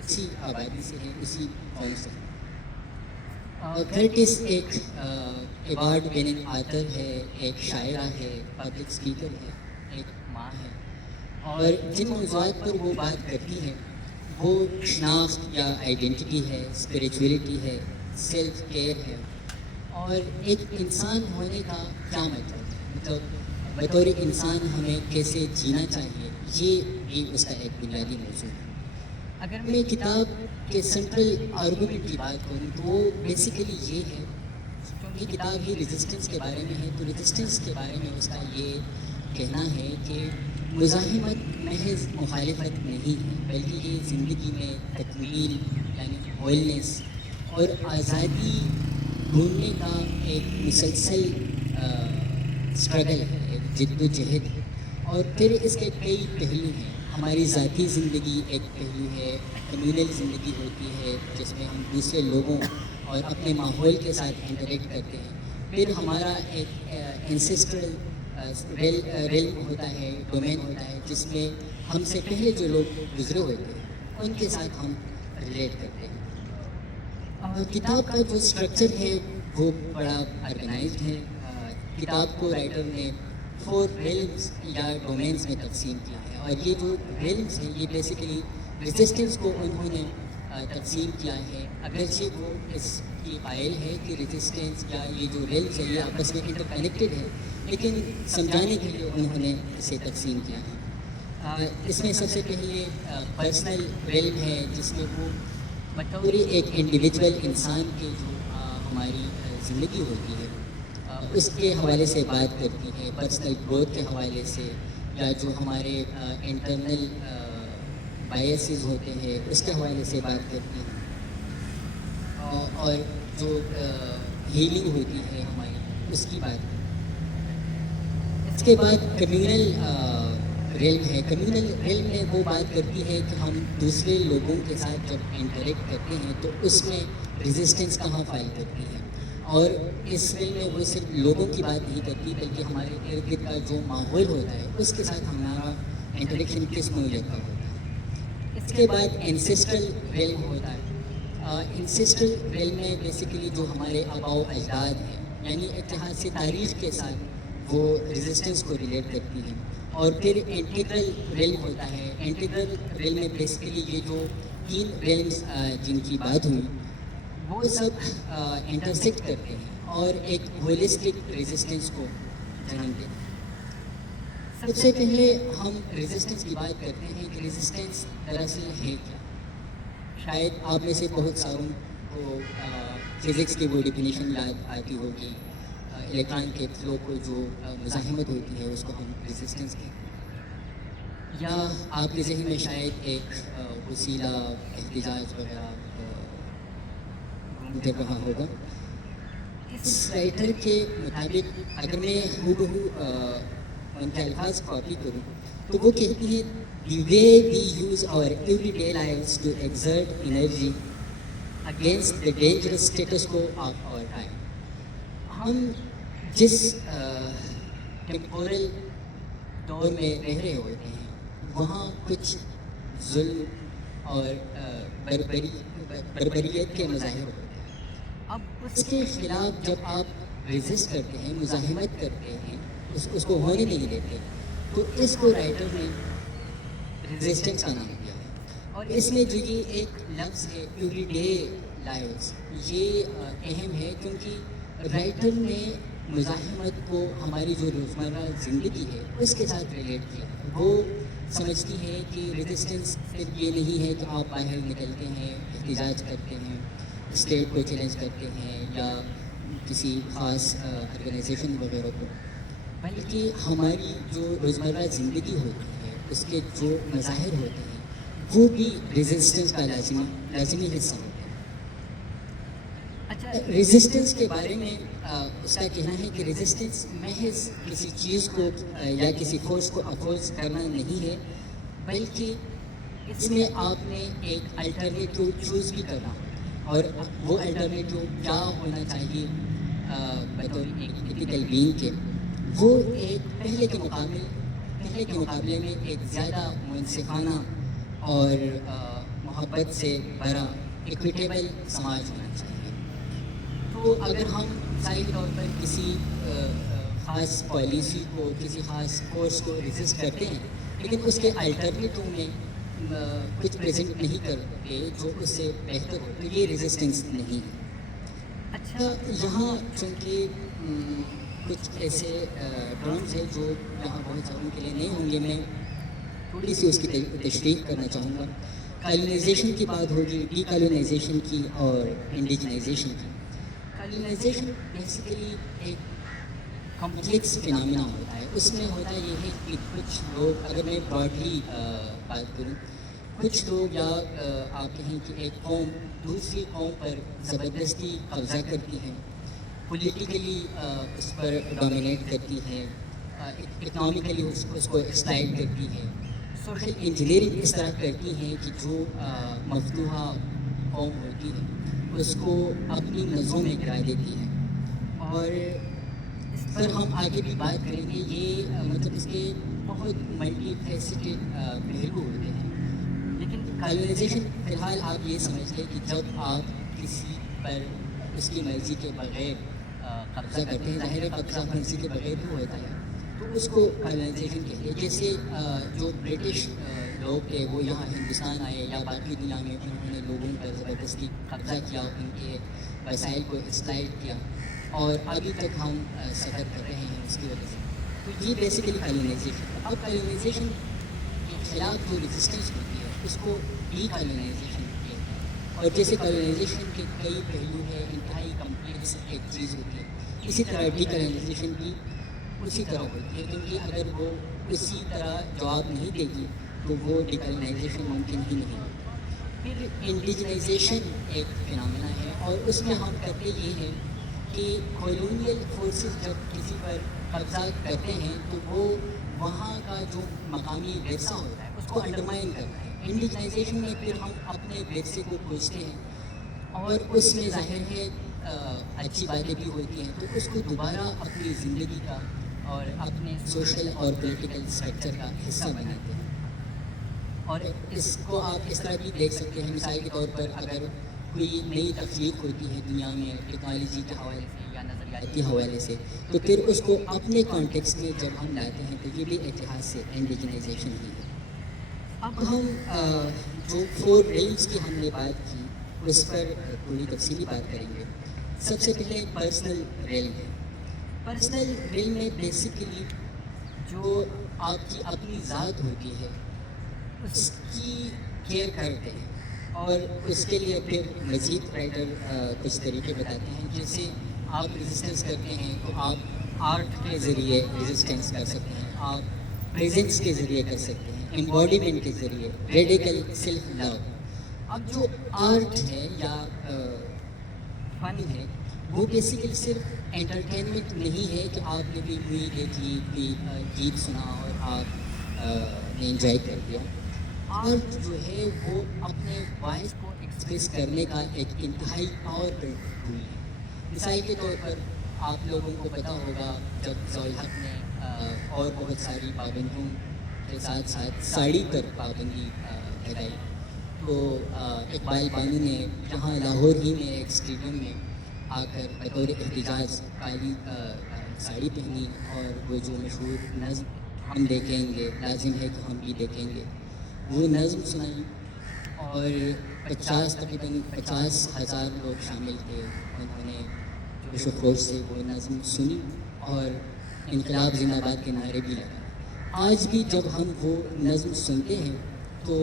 اسی آبادی سے ہیں, اسی قوم سے ہیں. کرٹس ایک ایوارڈ وننگ آتھر ہے, ایک شاعرہ ہے, پبلک اسپیکر ہے, ایک ماں ہے, اور جن موضوعات پر وہ بات کرتی ہے وہ شناخت یا آئیڈینٹی ہے, اسپریچولیٹی ہے, سیلف کیئر ہے, اور ایک انسان ہونے کا کیا مطلب ہے, مطلب بطور انسان ہمیں کیسے جینا چاہیے, یہ بھی اس کا ایک بنیادی موضوع ہے. اگر میں کتاب کے سینٹرل آرگومنٹ کی بات کروں تو وہ بیسیکلی یہ ہے, یہ کتاب ہی ریزسٹنس کے بارے میں ہے, تو ریزسٹنس کے بارے میں اس کا یہ کہنا ہے کہ مزاحمت محض مخالفت نہیں ہے, بلکہ یہ زندگی میں تکمیل یعنی ہولنس اور آزادی ڈھونڈنے کا ایک مسلسل اسٹرگل ہے, ایک جد و جہد ہے. اور پھر اس کے کئی پہلو ہیں. ہماری ذاتی زندگی ایک پہلو ہے, کمیونل زندگی ہوتی ہے جس میں ہم دوسرے لوگوں اور اپنے ماحول کے ساتھ انٹریکٹ کرتے ہیں. پھر ہمارا ایک انسسٹرل ریلم ہوتا ہے, ڈومین ہوتا ہے, جس میں ہم سے پہلے جو لوگ گزرے ہوتے ہیں ان کے ساتھ ہم ریلیٹ کرتے ہیں. اور کتاب کا جو اسٹرکچر ہے وہ بڑا آرگنائزڈ ہے. کتاب کو رائٹر نے 4 ریلمز یا ڈومینس میں تقسیم کیا ہے, اور یہ جو ریلمز ہیں یہ بیسیکلی ریزسٹنس کو انہوں نے تقسیم کیا ہے, اگرچہ وہ اس کی قائل ہے کہ ریزسٹنس یا یہ جو ریلمز ہے یہ آپس میں انٹر کنیکٹڈ ہے, لیکن سمجھانے کے لیے انہوں نے اسے تقسیم کیا ہے. اس میں سب سے پہلے پرسنل ریلم ہے جس میں وہ پوری ایک انڈیویجول انسان کی جو ہماری زندگی ہوتی ہے اس کے حوالے سے بات کرتی ہے, پرسنل گروتھ کے حوالے سے, یا جو ہمارے انٹرنل بائسز ہوتے ہیں اس کے حوالے سے بات کرتی ہے, اور جو ہیلنگ ہوتی ہے ہماری اس کی بات کرتی ہے. اس کے بعد کمیونل ریلم ہے. کمیونل ریلم میں وہ بات کرتی ہے کہ ہم دوسرے لوگوں کے ساتھ جب انٹریکٹ کرتے ہیں تو اس میں ریزسٹنس کہاں فائل کرتی ہے, اور اس ریلم میں وہ صرف لوگوں کی بات نہیں کرتی بلکہ ہمارے ارد گرد کا جو ماحول ہوتا ہے اس کے ساتھ ہمارا انٹریکشن کس نوعیت کا ہوتا ہے. اس کے بعد انسسٹرل ریلم ہوتا ہے. انسسٹرل ریلم میں بیسیکلی جو ہمارے آباء و اجداد ہیں یعنی اتحاد سے تاریخ کے ساتھ وہ ریزسٹنس کو ریلیٹ کرتی ہیں. اور پھر انٹیگرل ریلم ہوتا ہے. انٹیگرل ریلم میں بیسیکلی یہ جو 3 ریلمز جن کی بات ہوئی وہ سب انٹرسیکٹ کرتے ہیں اور ایک ہولسٹک ریزسٹنس کو جنم دیتے ہیں. سب سے پہلے ہم ریزسٹنس کی بات کرتے ہیں کہ ریزسٹنس دراصل ہے کیا. شاید آپ میں سے بہت ساروں کو فزکس کی وہ ڈیفینیشن یاد آتی ہوگی, الیکٹران کے فلو کو جو مزاحمت ہوتی ہے اس کو ہم ریزسٹنس کہتے ہیں. یا آپ کے ذہن میں شاید ایک وسیلہ احتجاج وغیرہ گزر رہا ہوگا. اس رائٹر کے مطابق اگر میں ہو بہو ان کے الفاظ کاپی کروں تو وہ کہتی ہے the way we use our everyday lives to exert energy against the dangerous status quo of our time. ہم جس ٹیمپورل دور میں رہ رہے ہوتے ہیں وہاں کچھ ظلم اور بربریت کے مظاہر ہوتے ہیں. اب اس کے خلاف جب آپ ریزسٹ کرتے ہیں, مزاحمت کرتے ہیں, اس کو ہونے نہیں دیتے, تو اس کو رائٹر نے ریزسٹنس کا نام دیا ہے. اور اس میں جو یہ ایک لفظ ہے ایوری ڈے لائفز, یہ اہم ہے کیونکہ رائٹر نے مزاحمت کو ہماری جو روزمرہ زندگی ہے اس کے ساتھ ریلیٹ کیا. وہ سمجھتی ہے کہ ریزسٹنس صرف یہ نہیں ہے کہ آپ باہر نکلتے ہیں, احتجاج کرتے ہیں, اسٹیٹ کو چیلنج کرتے ہیں یا کسی خاص آرگنائزیشن وغیرہ کو, بلکہ ہماری جو روزمرہ زندگی ہوتی ہے اس کے جو مظاہر ہوتے ہیں وہ بھی ریزسٹنس کا لازمی حصہ ہوتے ہیں. اچھا, ریزسٹنس کے بارے میں اس کا کہنا ہے کہ ریزسٹنس محض کسی چیز کو یا کسی فورس کو اپوز کرنا نہیں ہے, بلکہ اس میں آپ نے ایک الٹرنیٹیو چوز بھی کرنا ہوتا ہے. اور وہ الٹرنیٹیو کیا ہونا چاہیے بطور ایک ایتھیکل بینگ کے, وہ ایک پہلے کے مقابلے میں ایک زیادہ منصفانہ اور محبت سے بھرا ایکویٹیبل سماج ہونا چاہیے. تو اگر ہم ظاہری طور پر کسی خاص پالیسی کو, کسی خاص کورس کو رجسٹ کرتے ہیں, لیکن اس کے الٹرنیٹو میں کچھ پریزنٹ نہیں کرتے جو اس سے بہتر ہو, تو یہ ریزسٹنس نہیں ہے. اچھا, یہاں چونکہ کچھ ایسے ٹرمز ہیں جو یہاں بہت ساروں کے لیے نہیں ہوں گے, میں تھوڑی سی اس کی تشریح کرنا چاہوں گا. کالونائزیشن کی بات ہوگی, ڈی کالونائزیشن کی اور انڈیجنائزیشن کی. کالونائزیشن بیسیکلی ایک کمپلیکس فینامنا ہوتا ہے. اس میں ہوتا یہ ہے کہ کچھ لوگ, اگر میں براڈلی بات کروں, کچھ لوگ یا آپ کہیں کہ ایک قوم دوسری قوم پر زبردستی قبضہ کرتی ہے, پولیٹیکلی اس پر ڈومینیٹ کرتی ہے, اکنامکلی اس کو ایکسپلائٹ کرتی ہے, سوشل انجینئرنگ اس طرح کرتی ہیں کہ جو مفتوحہ قوم ہوتی ہے اس کو اپنی نظروں میں گرا دیتی ہے. اور اس پر ہم آگے بھی بات کریں گے. یہ مطلب اس کے بہت ملٹی فیسیٹڈ پہلو ہوتے ہیں. لیکن کالونائزیشن فی الحال آپ یہ سمجھ لیں کہ جب آپ کسی پر اس کی مرضی کے بغیر قبضہ کرتے ہیں, ظاہر قبضہ مرضی کے بغیر بھی ہوتا ہے, تو اس کو کالونائزیشن کہتے ہیں. جیسے جو برٹش لوگ تھے وہ یہاں ہندوستان آئے یا باقی دنیا میں انہوں نے لوگوں پر زبردستی قبضہ کیا, ان کے وسائل کو ایکسپلائٹ کیا, اور ابھی تک ہم سفر کر رہے ہیں اس کی وجہ سے. تو یہ بیسیکلی کالونائزیشن. اب کالونائزیشن کے خلاف جو ریزسٹنس ہوتی ہے اس کو ڈی کالونائزیشن کہتے ہیں. اور جیسے کالونائزیشن کے کئی پہلو ہیں, انتہائی کمپلیکس ایک چیز ہوتی ہے, اسی طرح ڈی کالونائزیشن بھی اسی طرح ہوتی ہے, کیونکہ اگر وہ اسی طرح جواب نہیں دے گی تو وہ ڈی کالونائزیشن ممکن ہی نہیں. پھر انڈیجنائزیشن ایک فینامنا ہے, اور اس میں ہم کرتے یہ ہیں کہ کالونیل فورسز جب کسی پر قبضہ کرتے ہیں تو وہ وہاں کا جو مقامی ورثہ ہوتا ہے اس کو انڈرمائن کرتا ہے. انڈیجنائزیشن میں پھر ہم اپنے ورثے کو کھوجتے ہیں, اور اس میں ظاہر ہے اچھی باتیں بھی ہوتی ہیں, تو اس کو دوبارہ اپنی زندگی کا اور اپنے سوشل اور پولیٹیکل اسٹرکچر کا حصہ بناتے ہیں. اور اس کو آپ اس طرح بھی دیکھ سکتے ہیں, مثال کے طور پر اگر کوئی نئی تخلیق ہوتی ہے دنیا میں ٹیکنالوجی کے حوالے سے یا نظریاتی حوالے سے, تو پھر اس کو اپنے کانٹیکسٹ میں جب ہم لاتے ہیں تو یہ بھی ایک لحاظ سے انڈیجنائزیشن ہی ہے. اب ہم جو 4 ریلمز کی ہم نے بات کی اس پر تھوڑی تفصیلی بات کریں گے. سب سے پہلے پرسنل ریلم ہے. پرسنل ریلم میں بیسیکلی جو آپ کی اپنی ذات ہوتی ہے اس کی کیئر کرتے ہیں, اور اس کے لیے پھر مزید رائٹر کچھ طریقے بتاتے ہیں. جیسے آپ ریزسٹنس کرتے ہیں تو آپ آرٹ کے ذریعے ریزسٹنس کر سکتے ہیں, آپ پریزنس کے ذریعے کر سکتے ہیں, امباڈیمنٹ کے ذریعے, ریڈیکل سیلف لو. اب جو آرٹ ہے یا فن ہے وہ بیسیکلی صرف انٹرٹینمنٹ نہیں ہے کہ آپ نے بھی مووی دیکھ لی, کوئی گیت سنا اور آپ نے انجوائے کر دیا. آرٹ جو ہے وہ اپنے وائس کو ایکسپریس کرنے کا ایک انتہائی پاورفل ٹول ہے. مثال کے طور پر آپ لوگوں کو پتہ ہوگا جب ضیاء الحق نے اور بہت ساری پابندیوں کے ساتھ ساتھ ساڑی پر پابندی لگائی, تو اقبال بانو نے یہاں لاہور ہی میں ایک اسٹیڈیم میں آ کر بطور احتجاج کالی ساڑی پہنی, اور وہ جو مشہور نظم ہم دیکھیں گے لازم ہے کہ ہم بھی دیکھیں گے, وہ نظم سنائی, اور تقریباً 50,000 لوگ شامل تھے. انہوں نے جوش و خروش سے وہ نظم سنی اور انقلاب زندہ باد کے نعرے بھی لگائے. آج بھی جب ہم وہ نظم سنتے ہیں تو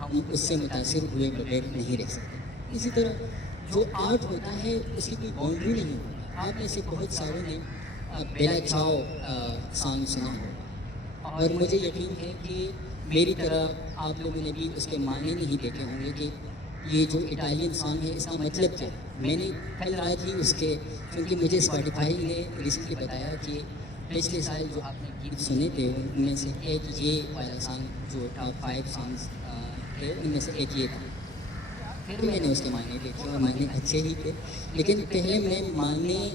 ہم اس سے متاثر ہوئے بغیر نہیں رہ سکتے. اسی طرح جو آرٹ ہوتا ہے اس کی کوئی باؤنڈری نہیں ہوتی. آپ میں سے بہت ساروں نے بیلا چاؤ سانگ سنا ہوگا, اور مجھے یقین ہے کہ میری طرح آپ لوگوں نے بھی اس کے معنی نہیں دیکھے ہوں گے کہ یہ جو اٹالین سانگ ہے اس کا مطلب کیا ہے. میں نے کل رات ہی اس کے, کیونکہ مجھے اسپاٹیفائی نے ریسنٹلی بتایا کہ پچھلے سال جو آپ نے گیت سنے تھے ان میں سے ایک یہ والا سانگ جو ٹاپ 5 سانگس تھے ان میں سے ایک یہ تھا. پھر میں نے اس کے معنی دیکھے اور معنی اچھے ہی تھے, لیکن پہلے میں معنی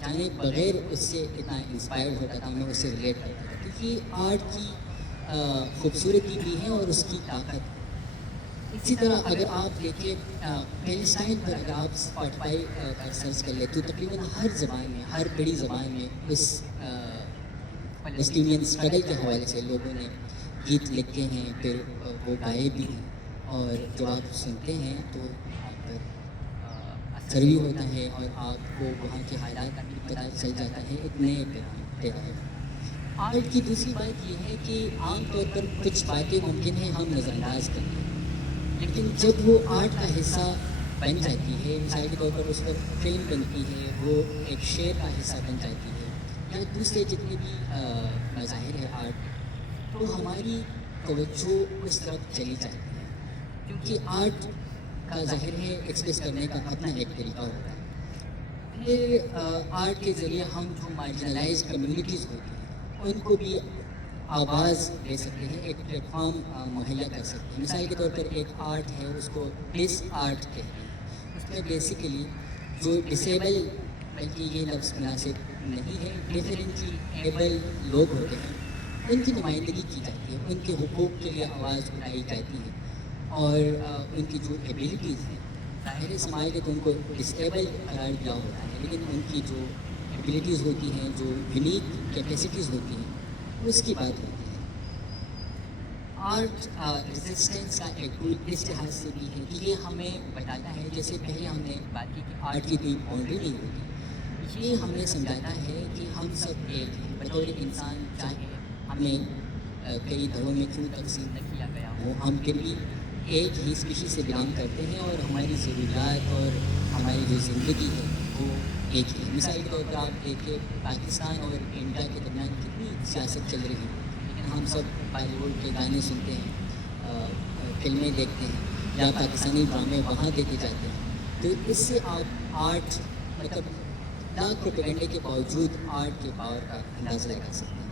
جانے بغیر اس سے اتنا انسپائرڈ ہوتا تھا, میں اس سے ریلیٹ کرتا تھا, کیونکہ آرٹ کی خوبصورتی بھی ہے اور اس کی طاقت. اسی طرح اگر آپ دیکھیں پیلسٹائن پر اگر آپ اسپاٹیفائی کا سرچ کر لیں تو تقریباً ہر زبان میں، ہر بڑی زبان میں اس فلسطینین اسٹرگل کے حوالے سے لوگوں نے گیت لکھے ہیں، پھر وہ گائے بھی ہیں، اور جب آپ سنتے ہیں تو آپ پر اثر بھی ہوتا ہے اور آپ کو وہاں کے حالات کا بھی پتہ چل جاتا ہے ایک نئے پیغام۔ آرٹ کی دوسری بات یہ ہے کہ عام طور پر کچھ باتیں ممکن ہے ہم نظر انداز کرتے ہیں، لیکن جب وہ آرٹ کا حصہ بن جاتی ہے، مثال کے طور پر اس پر فلم بنتی ہے، وہ ایک شعر کا حصہ بن جاتی ہے یا دوسرے جتنے بھی مظاہر ہے آرٹ کے، تو ہماری توجہ اس طرف چلی جاتی ہے، کیونکہ آرٹ کا ظاہر ہے ایکسپریس کرنے کا اپنا ایک طریقہ ہوتا ہے۔ پھر آرٹ کے ذریعے ہم جو مارجنلائز کمیونٹیز ہوتی ہیں ان کو بھی آواز دے سکتے ہیں، ایک پلیٹ فارم مہیا کر سکتے ہیں۔ مثال کے طور پر ایک آرٹ ہے، اس کو ڈس آرٹ کہتے ہیں، اس میں بیسیکلی جو ڈسیبل، بلکہ یہ لفظ مناسب نہیں ہے، ڈیفرنٹلی ایبل لوگ ہوتے ہیں ان کی نمائندگی کی جاتی ہے، ان کے حقوق کے لیے آواز اٹھائی جاتی ہے، اور ان کی جو ایبلٹیز ہیں، ظاہر سماج نے تو ان کو ڈسیبل قرار دیا ہوتا ہے، لیکن ان کی جو ایبلٹیز ہوتی ہیں، جو یونیک کیپیسٹیز ہوتی ہیں، اس کی بات ہوتی ہے۔ آرٹ ریزسٹنس کا ایک ٹول اس لحاظ سے بھی ہے کہ یہ ہمیں بتاتا ہے، جیسے پہلے ہم نے بات کی کہ آرٹ کی کوئی باؤنڈری نہیں ہوتی، یہ ہمیں سمجھاتا ہے کہ ہم سب ایک ہیں بطور انسان، چاہے ہمیں کئی دھڑوں میں کیوں تقسیم نہ کیا گیا ہو، ہم پھر بھی ایک ہی اسپیشیز سے بلانگ کرتے ہیں، اور ہماری ضروریات اور ہماری جو زندگی ہے وہ ایک ہی ہے۔ مثال کے طور پر آپ دیکھیں پاکستان اور انڈیا کے درمیان کتنی سیاست چل رہی ہے، لیکن ہم سب بالی ووڈ کے گانے سنتے ہیں، فلمیں دیکھتے ہیں، یا پاکستانی ڈرامے وہاں دیکھے جاتے ہیں، تو اس سے آپ آرٹ مطلب لاکھ پروپیگنڈے کے باوجود آرٹ کے پاور کا اندازہ لگا سکتے ہیں۔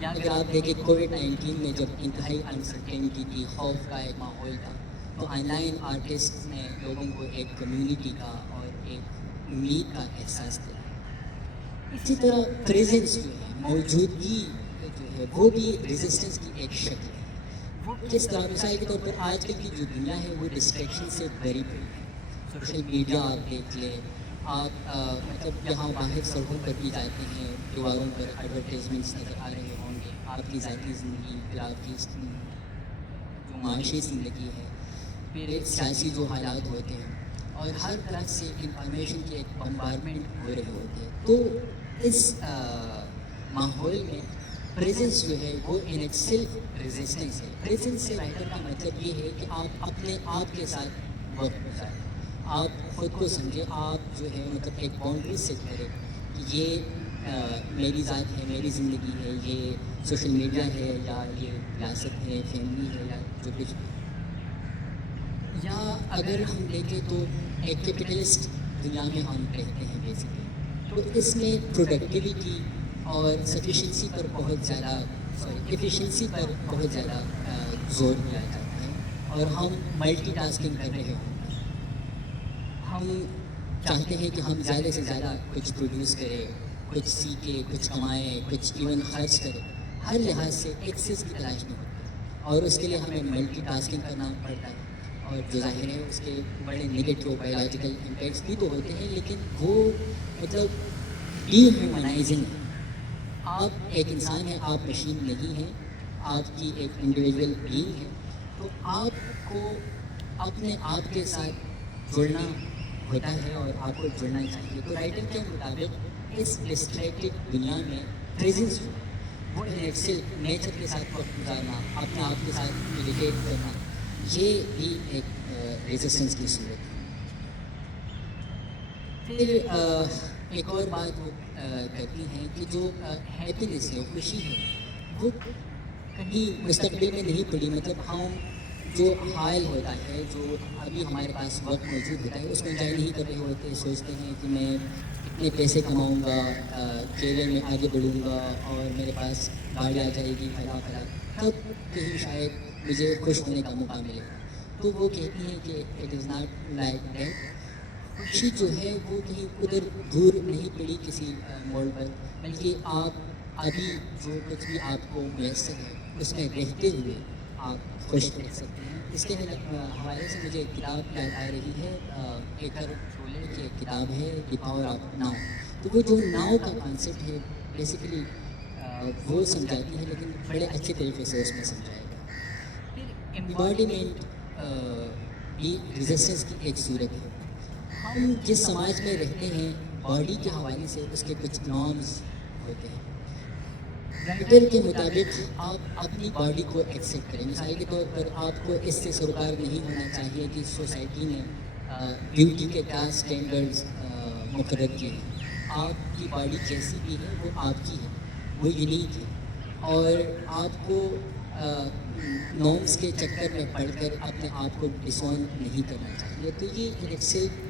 یا اگر آپ دیکھیں کووڈ-19 میں جب انتہائی انسرٹینٹی تھی، خوف کا ایک ماحول تھا، تو آن لائن آرٹسٹ نے لوگوں کو ایک کمیونٹی کا اور ایک امید کا احساس دلایا۔ اسی طرح پریزنس جو ہے، موجودگی جو ہے، وہ بھی ریزسٹنس کی ایک شکل ہے۔ وہ کس طرح؟ مثال کے طور پر آج کل کی جو دنیا ہے وہ ڈسٹریکشن سے بھری پڑی ہے۔ سوشل میڈیا آپ دیکھ لیں، آپ مطلب یہاں باہر سڑکوں پر بھی جاتے ہیں، دیواروں پر ایڈورٹیزمنٹس نظر آ رہے ہوں گے، آپ کی ذاتی زندگی، پھر آپ کی جو معاشی زندگی ہے، پھر سیاسی جو حالات ہوتے ہیں، اور ہر طرف سے انفارمیشن کی ایک بمبارمنٹ ہو رہے ہوتے ہیں، تو اس ماحول میں پریزنس جو ہے وہ ان ایٹ سیلف ریزسٹنس ہے۔ پریزنس سے رائٹر کا مطلب یہ ہے کہ آپ اپنے آپ کے ساتھ وقت گزاریں، آپ خود کو سمجھیں، آپ جو ہے مطلب ایک باؤنڈری سیٹ کریں کہ یہ میری ذات ہے، میری زندگی ہے، یہ سوشل میڈیا ہے، یا یہ ریاست ہے، فیملی ہے، یا جو کچھ بھی ہے۔ یا اگر ہم دیکھیں تو ایک کیپٹلسٹ دنیا میں ہم رہتے ہیں بیسیکلی، تو اس میں پروڈکٹیوٹی اور سفیشینسی پر بہت زیادہ ایفیشینسی پر بہت زیادہ زور دیا جاتا ہے، اور ہم ملٹی ٹاسکنگ کر رہے ہوتے ہیں۔ ہم چاہتے ہیں کہ ہم زیادہ سے زیادہ کچھ پروڈیوس کریں، کچھ سیکھیں، کچھ کمائیں، کچھ ایون خرچ کریں، ہر لحاظ سے ایکسیس کی تلاش میں ہوتے ہیں، اور اس کے لیے ہمیں ملٹی ٹاسکنگ کرنا پڑتا ہے، اور جو ظاہر ہے اس کے بڑے نگیٹو بایولوجیکل امپیکٹس بھی تو ہوتے ہیں، لیکن وہ مطلب ڈی ہیومنائزنگ ہے۔ آپ ایک انسان ہیں، آپ مشین نہیں ہیں، آپ کی ایک انڈیویجول بینگ ہے، تو آپ کو اپنے آپ کے ساتھ جڑنا ہوتا ہے، اور آپ کو جڑنا چاہیے۔ تو رائٹر کے مطابق اس ڈسٹریکٹڈ دنیا میں پریزنس جو ہے وہ ان ایٹ سیلف نیچر کے ساتھ وقت گزارنا، اپنے آپ کے ساتھ میڈیٹیٹ کرنا، یہ بھی ایک ریزسٹنس کی صورت ہے۔ پھر ایک اور بات وہ کرتی ہیں کہ جو ہیپینس ہے، خوشی ہے، وہ کہیں مستقبل میں نہیں پڑی، مطلب ہم جو حال ہوتا ہے، جو ابھی ہمارے پاس وقت موجود ہوتا ہے، اس کو انجوائے نہیں کر رہے ہوتے، سوچتے ہیں کہ میں اتنے پیسے کماؤں گا، کیریئر میں آگے بڑھوں گا، اور میرے پاس گاڑی آ جائے گی، فلاں فلاں، تب کہیں شاید مجھے خوش ہونے کا موقع ملے گا۔ تو وہ کہتی ہیں کہ it is not like that, خوشی جو ہے وہ کہیں ادھر دور نہیں پڑی کسی موڑ پر، بلکہ آپ ابھی جو کچھ بھی آپ کو میسر ہے اس میں رہتے ہوئے آپ خوش رہ سکتے ہیں. اس کے حوالے سے مجھے ایک کتاب یاد آ رہی ہے, پیکر شولے کی ایک کتاب ہے دی پاور آف ناؤ. تو وہ جو ناؤ کا کانسیپٹ ہے بیسیکلی وہ سمجھاتی ہے, لیکن بڑے اچھے طریقے سے اس میں سمجھایا گیا. پھر امباڈیمنٹ بھی ریزسٹنس کی ایک صورت ہے. ہم جس سماج میں رہتے ہیں باڈی کے حوالے سے اس کے کچھ نارمز ہوتے ہیں. رائٹر کے مطابق آپ اپنی باڈی کو ایکسیپٹ کریں. مثال کے طور پر آپ کو اس سے سروکار نہیں ہونا چاہیے کہ سوسائٹی نے بیوٹی کے کیا اسٹینڈرڈز مقرر کیے ہیں. آپ کی باڈی جیسی بھی ہے وہ آپ کی ہے, وہ یونیک ہے, اور آپ کو نارمس کے چکر میں پڑھ کر اپنے آپ کو ڈسون نہیں کرنا چاہیے. تو یہ ایک سیلف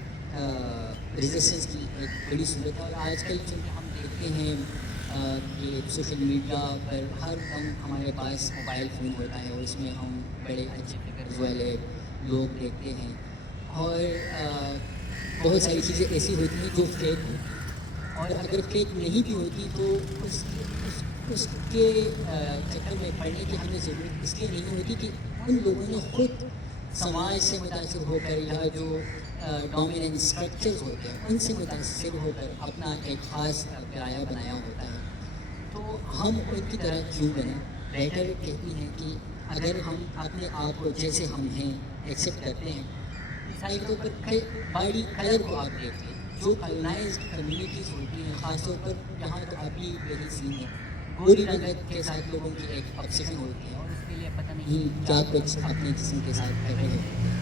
ریزسٹنس کی ایک بڑی صورت ہے. اور آج کل چونکہ ہم دیکھتے ہیں کہ سوشل میڈیا پر ہر دم ہمارے پاس موبائل فون ہوتا ہے, اور اس میں ہم بڑے اچھے فکرز والے لوگ دیکھتے ہیں, اور بہت ساری چیزیں ایسی ہوتی ہیں جو فیک ہوتی ہیں. اور اگر فیک نہیں بھی ہوتی تو اس کے چکر میں پڑھنے کی ہمیں ضرورت اس لیے نہیں ہوتی کہ ان لوگوں نے خود سماج سے متاثر ہو کر یا جو ڈومیننٹ اسٹرکچرز ہوتے ہیں ان سے متاثر ہو کر اپنا ایک خاص پیرایا بنایا ہوتا ہے. تو ہم ان کی طرح کیوں بنیں. رائٹر کہتی ہیں کہ اگر ہم اپنے آپ کو جیسے ہم ہیں ایکسیپٹ کرتے ہیں, مثال کے طور پر باڈی کلر کو آپ دیکھ لیں. جو کلونائزڈ کمیونٹیز ہوتی ہیں, خاص طور پر یہاں تو ابھی یہی سین ہے, گوری رنگت کے ساتھ لوگوں کی ایک آبسیشن ہوتی ہے, اور اس کے لیے پتہ نہیں کیا کچھ اپنے جسم کے ساتھ کر رہے ہوتے ہیں.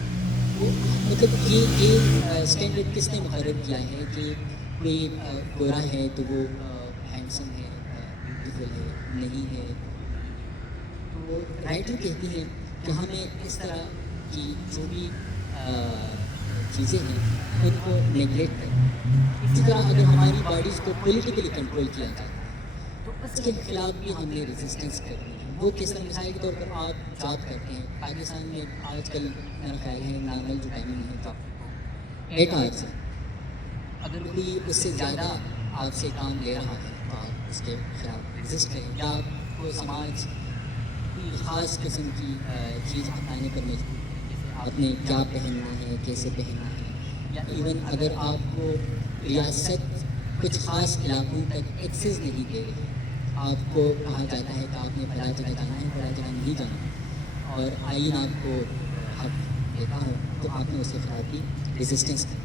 وہ مطلب یہ اسٹینڈرڈ کس نے مقرر کیا ہے کہ کوئی گورا ہے تو وہ ہینڈسم ہے, بیوٹیفل ہے, نہیں ہے. تو رائٹر کہتی ہیں کہ ہمیں اس طرح کی جو بھی چیزیں ہیں ان کو نیگلیکٹ کریں. اسی طرح اگر ہماری باڈیز کو پولیٹیکلی کنٹرول کیا جاتا ہے تو اس کے خلاف بھی ہم نے ریزسٹنس کرنی ہے. وہ کس طرح, مثال کے طور پر آپ جاب کرتے ہیں پاکستان میں آج کل میرا خیال ہے نارمل جو ٹائمنگ ہے جاب کی وہ 8 آورس ہے. اگر کوئی اس سے زیادہ آپ سے کام لے رہا ہے تو آپ اس کے خلاف ریزسٹ کریں, یا آپ کو سماج کوئی خاص قسم کی چیز اپنانے پر مجبور ہے, جیسے آپ نے کیا پہننا ہے, کیسے پہننا ہے, یا ایون اگر آپ کو ریاست کچھ خاص علاقوں تک ایکسیس نہیں دے رہی, آپ کو کہا جاتا ہے کہ آپ نے فلاں جگہ جانا ہے, فلاں جگہ نہیں جانا, اور آئین آپ کو حق دیتا ہو تو آپ نے اس کے خلاف بھی ریزسٹنس کی.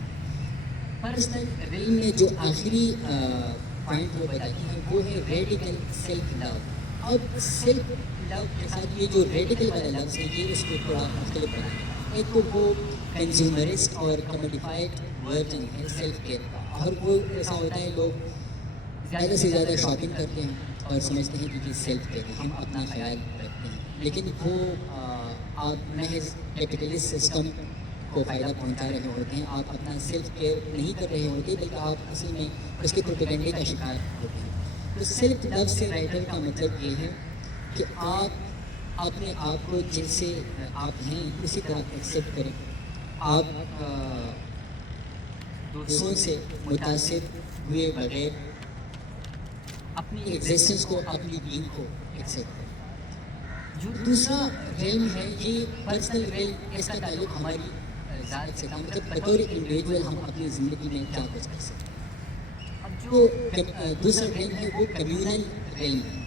پرسنل ریلم میں جو آخری پوائنٹ وہ بتاتی ہیں وہ ہے ریڈیکل سیلف لو. اب سیلف لو کے ساتھ یہ جو ریڈیکل والا لفظ ہے یہ اس کو تھوڑا مختلف بنایا. ایک تو وہ کنزیومرسٹ اور کموڈیفائڈ ورژن ہے سیلف کیئر کا, اور وہ ایسا ہوتا ہے لوگ زیادہ سے زیادہ شاپنگ کرتے ہیں اور سمجھتے ہیں کہ یہ سیلف کیئر ہے, ہم اپنا خیال رکھتے ہیں, لیکن وہ آپ محض کیپٹلسٹ سسٹم کو فائدہ پہنچا رہے ہوتے ہیں. آپ اپنا سیلف کیئر نہیں کر رہے ہوتے بلکہ آپ اصل میں اس کے پروپیگنڈے کا شکار ہوتے ہیں. تو سیلف لو سے رائٹر کا مطلب یہ ہے کہ آپ اپنے آپ کو جیسے آپ ہیں اسی طرح ایکسیپٹ کریں. آپ دوسروں سے متاثر ہوئے بغیر اپنی ایگزسٹنس کو, اپنی بینگ کو ایکسیپٹ کریں. جو دوسرا ریلم ہے یہ پرسنل ریلم, اس کا تعلق ہماری ذات سے تھا, مطلب بطور انڈیویجول ہم اپنی زندگی میں کیا کچھ کر سکتے ہیں. اب جو دوسرا ریلم ہے وہ کمیونل ریلم ہے,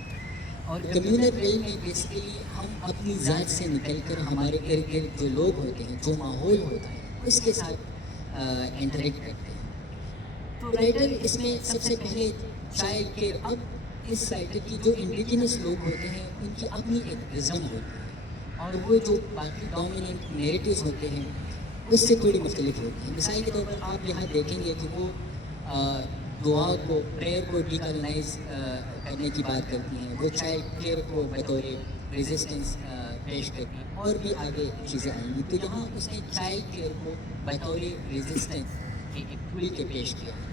اور کمیونل ریلم میں بیسیکلی ہم اپنی ذات سے نکل کر ہمارے ارد گرد جو لوگ ہوتے ہیں, جو ماحول ہوتا ہے اس کے ساتھ انٹریکٹ کرتے ہیں. تو رائٹر اس میں سب سے پہلے چائلڈ کیئر, اب اس رائٹر کی جو انڈیجنس لوگ ہوتے ہیں ان کی اپنی ایک وزڈم ہوتی ہے, اور وہ جو باقی ڈومیننٹ نیریٹیوز ہوتے ہیں اس سے تھوڑی مختلف ہوتی ہیں. مثال کے طور پر آپ یہاں دیکھیں گے کہ وہ دعا کو, پریئر کو ڈیکالنائز کرنے کی بات کرتی ہیں, وہ چائلڈ کیئر کو بطور ریزسٹنس پیش کرتی ہیں, اور بھی آگے چیزیں آئیں گی. تو یہاں اس نے چائلڈ کیئر کو بطور ریزسٹنس کے ایک ٹول کے پیش کیا ہے.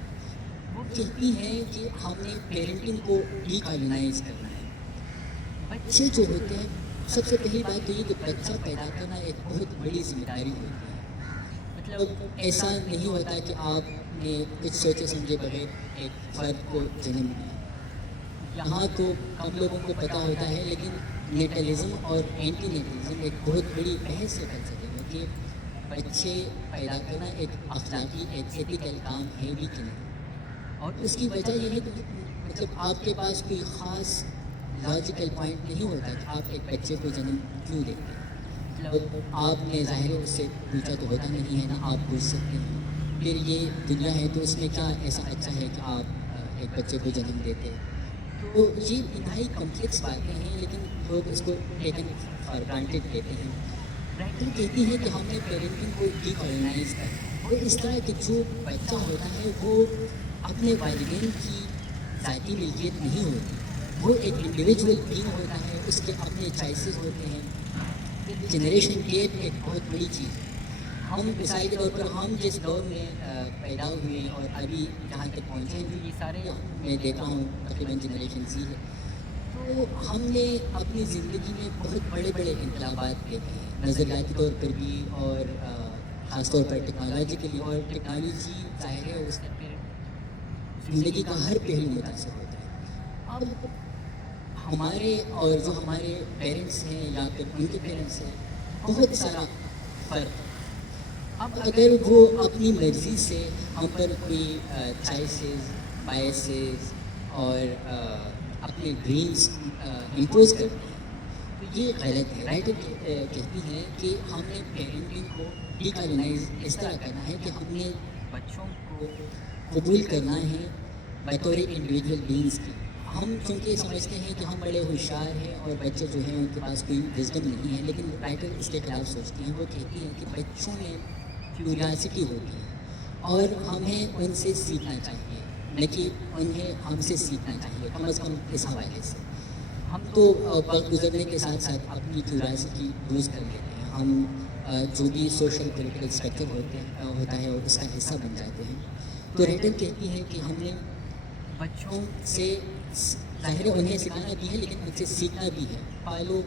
وہ کہتی ہیں کہ ہم نے پیرنٹنگ کو ڈیکالنائز کرنا ہے. بچے جو ہوتے ہیں, سب سے پہلی بات تو یہ کہ بچہ پیدا کرنا ایک بہت بڑی ذمہ داری ہوتی ہے. مطلب ایسا نہیں ہوتا کہ آپ نے کچھ سوچے سمجھے بغیر ایک فرد کو جنم دیا. یہاں تو کم لوگوں کو پتہ ہوتا ہے, لیکن نیٹلزم اور اینٹی نیٹلزم ایک بہت بڑی بحث سے چل سکے گا کہ بچے پیدا کرنا ایک اخلاقی ایک ایتھیکل کام ہے بھی کہ نہیں. اور اس کی وجہ یہ ہے کہ مطلب آپ کے پاس کوئی خاص لاجیکل پوائنٹ نہیں ہوتا کہ آپ ایک بچے کو جنم کیوں دیتے ہیں. مطلب آپ نے ظاہر ہے اس سے پوچھا تو ہوتا نہیں ہے نا, آپ پوچھ سکتے ہیں پھر یہ دنیا ہے تو اس میں کیا ایسا اچھا ہے کہ آپ ایک بچے کو جنم دیتے ہیں. تو یہ انتہائی کمپلیکس باتیں ہیں لیکن لوگ اس کو ٹیکن فار گرانٹیڈ کہتے ہیں. رائٹر کہتی ہے کہ ہم نے پیرنٹنگ کو ڈی کالونائز کرنا, وہ اس طرح کہ جو بچہ ہوتا ہے وہ اپنے والدین کی ذاتی ملکیت نہیں ہوتی, وہ ایک انڈیویجول بینگ ہوتا ہے, اس کے اپنے چوائسیز ہوتے ہیں. جنریشن گیپ ایک بہت بڑی چیز ہے. ہم مثال کے طور پر ہم جس دور میں پیدا ہوئے اور ابھی جہاں تک پہنچے ہیں, یہ سارے میں دیکھا ہوں تقریباً جنریشن زی ہے, تو ہم نے اپنی زندگی میں بہت بڑے بڑے انقلابات دیکھے ہیں, نظریاتی طور پر بھی اور خاص طور پر ٹیکنالوجیکلی. اور ٹیکنالوجی ظاہر ہے اس کے زندگی کا ہر پہلو متاثر ہوتا ہے. اب ہمارے اور جو ہمارے پیرنٹس ہیں یا پھر ان کے پیرنٹس ہیں, بہت سارا فرق. اب اگر وہ اپنی مرضی سے ہم پر کوئی چوائسیز, بائسیز اور اپنے ڈریمز امپوز کرتے ہیں تو یہ غلط ہے. رائٹر کہتی ہے کہ ہم نے پیرنٹنگ کو ڈی کالونائز اس طرح کرنا ہے کہ ہم نے بچوں کو قبول کرنا ہے بطور انڈیویجول بینگس کی. ہم چونکہ سمجھتے ہیں کہ ہم بڑے ہوشیار ہیں اور بچے جو ہیں ان کے پاس کوئی وزڈم نہیں ہے, لیکن رائٹر اس کے خلاف سوچتی ہیں. وہ کہتی ہیں کہ بچوں میں کیوریاسٹی ہوتی ہے اور ہمیں ان سے سیکھنا چاہیے, نہ کہ انہیں ہم سے سیکھنا چاہیے, کم از کم اس حوالے سے. ہم تو وقت گزرنے کے ساتھ ساتھ اپنی کیوریاسٹی لوز کر لیتے ہیں. ہم جو بھی سوشل پولیٹیکل اسٹرکچر ہوتا ہے اس کا حصہ بن جاتے ہیں. تو رائٹر کہتی ہے کہ ہم نے بچوں سے ظاہر انہیں سکھانا بھی ہے لیکن ان سے سیکھنا بھی ہے. پالو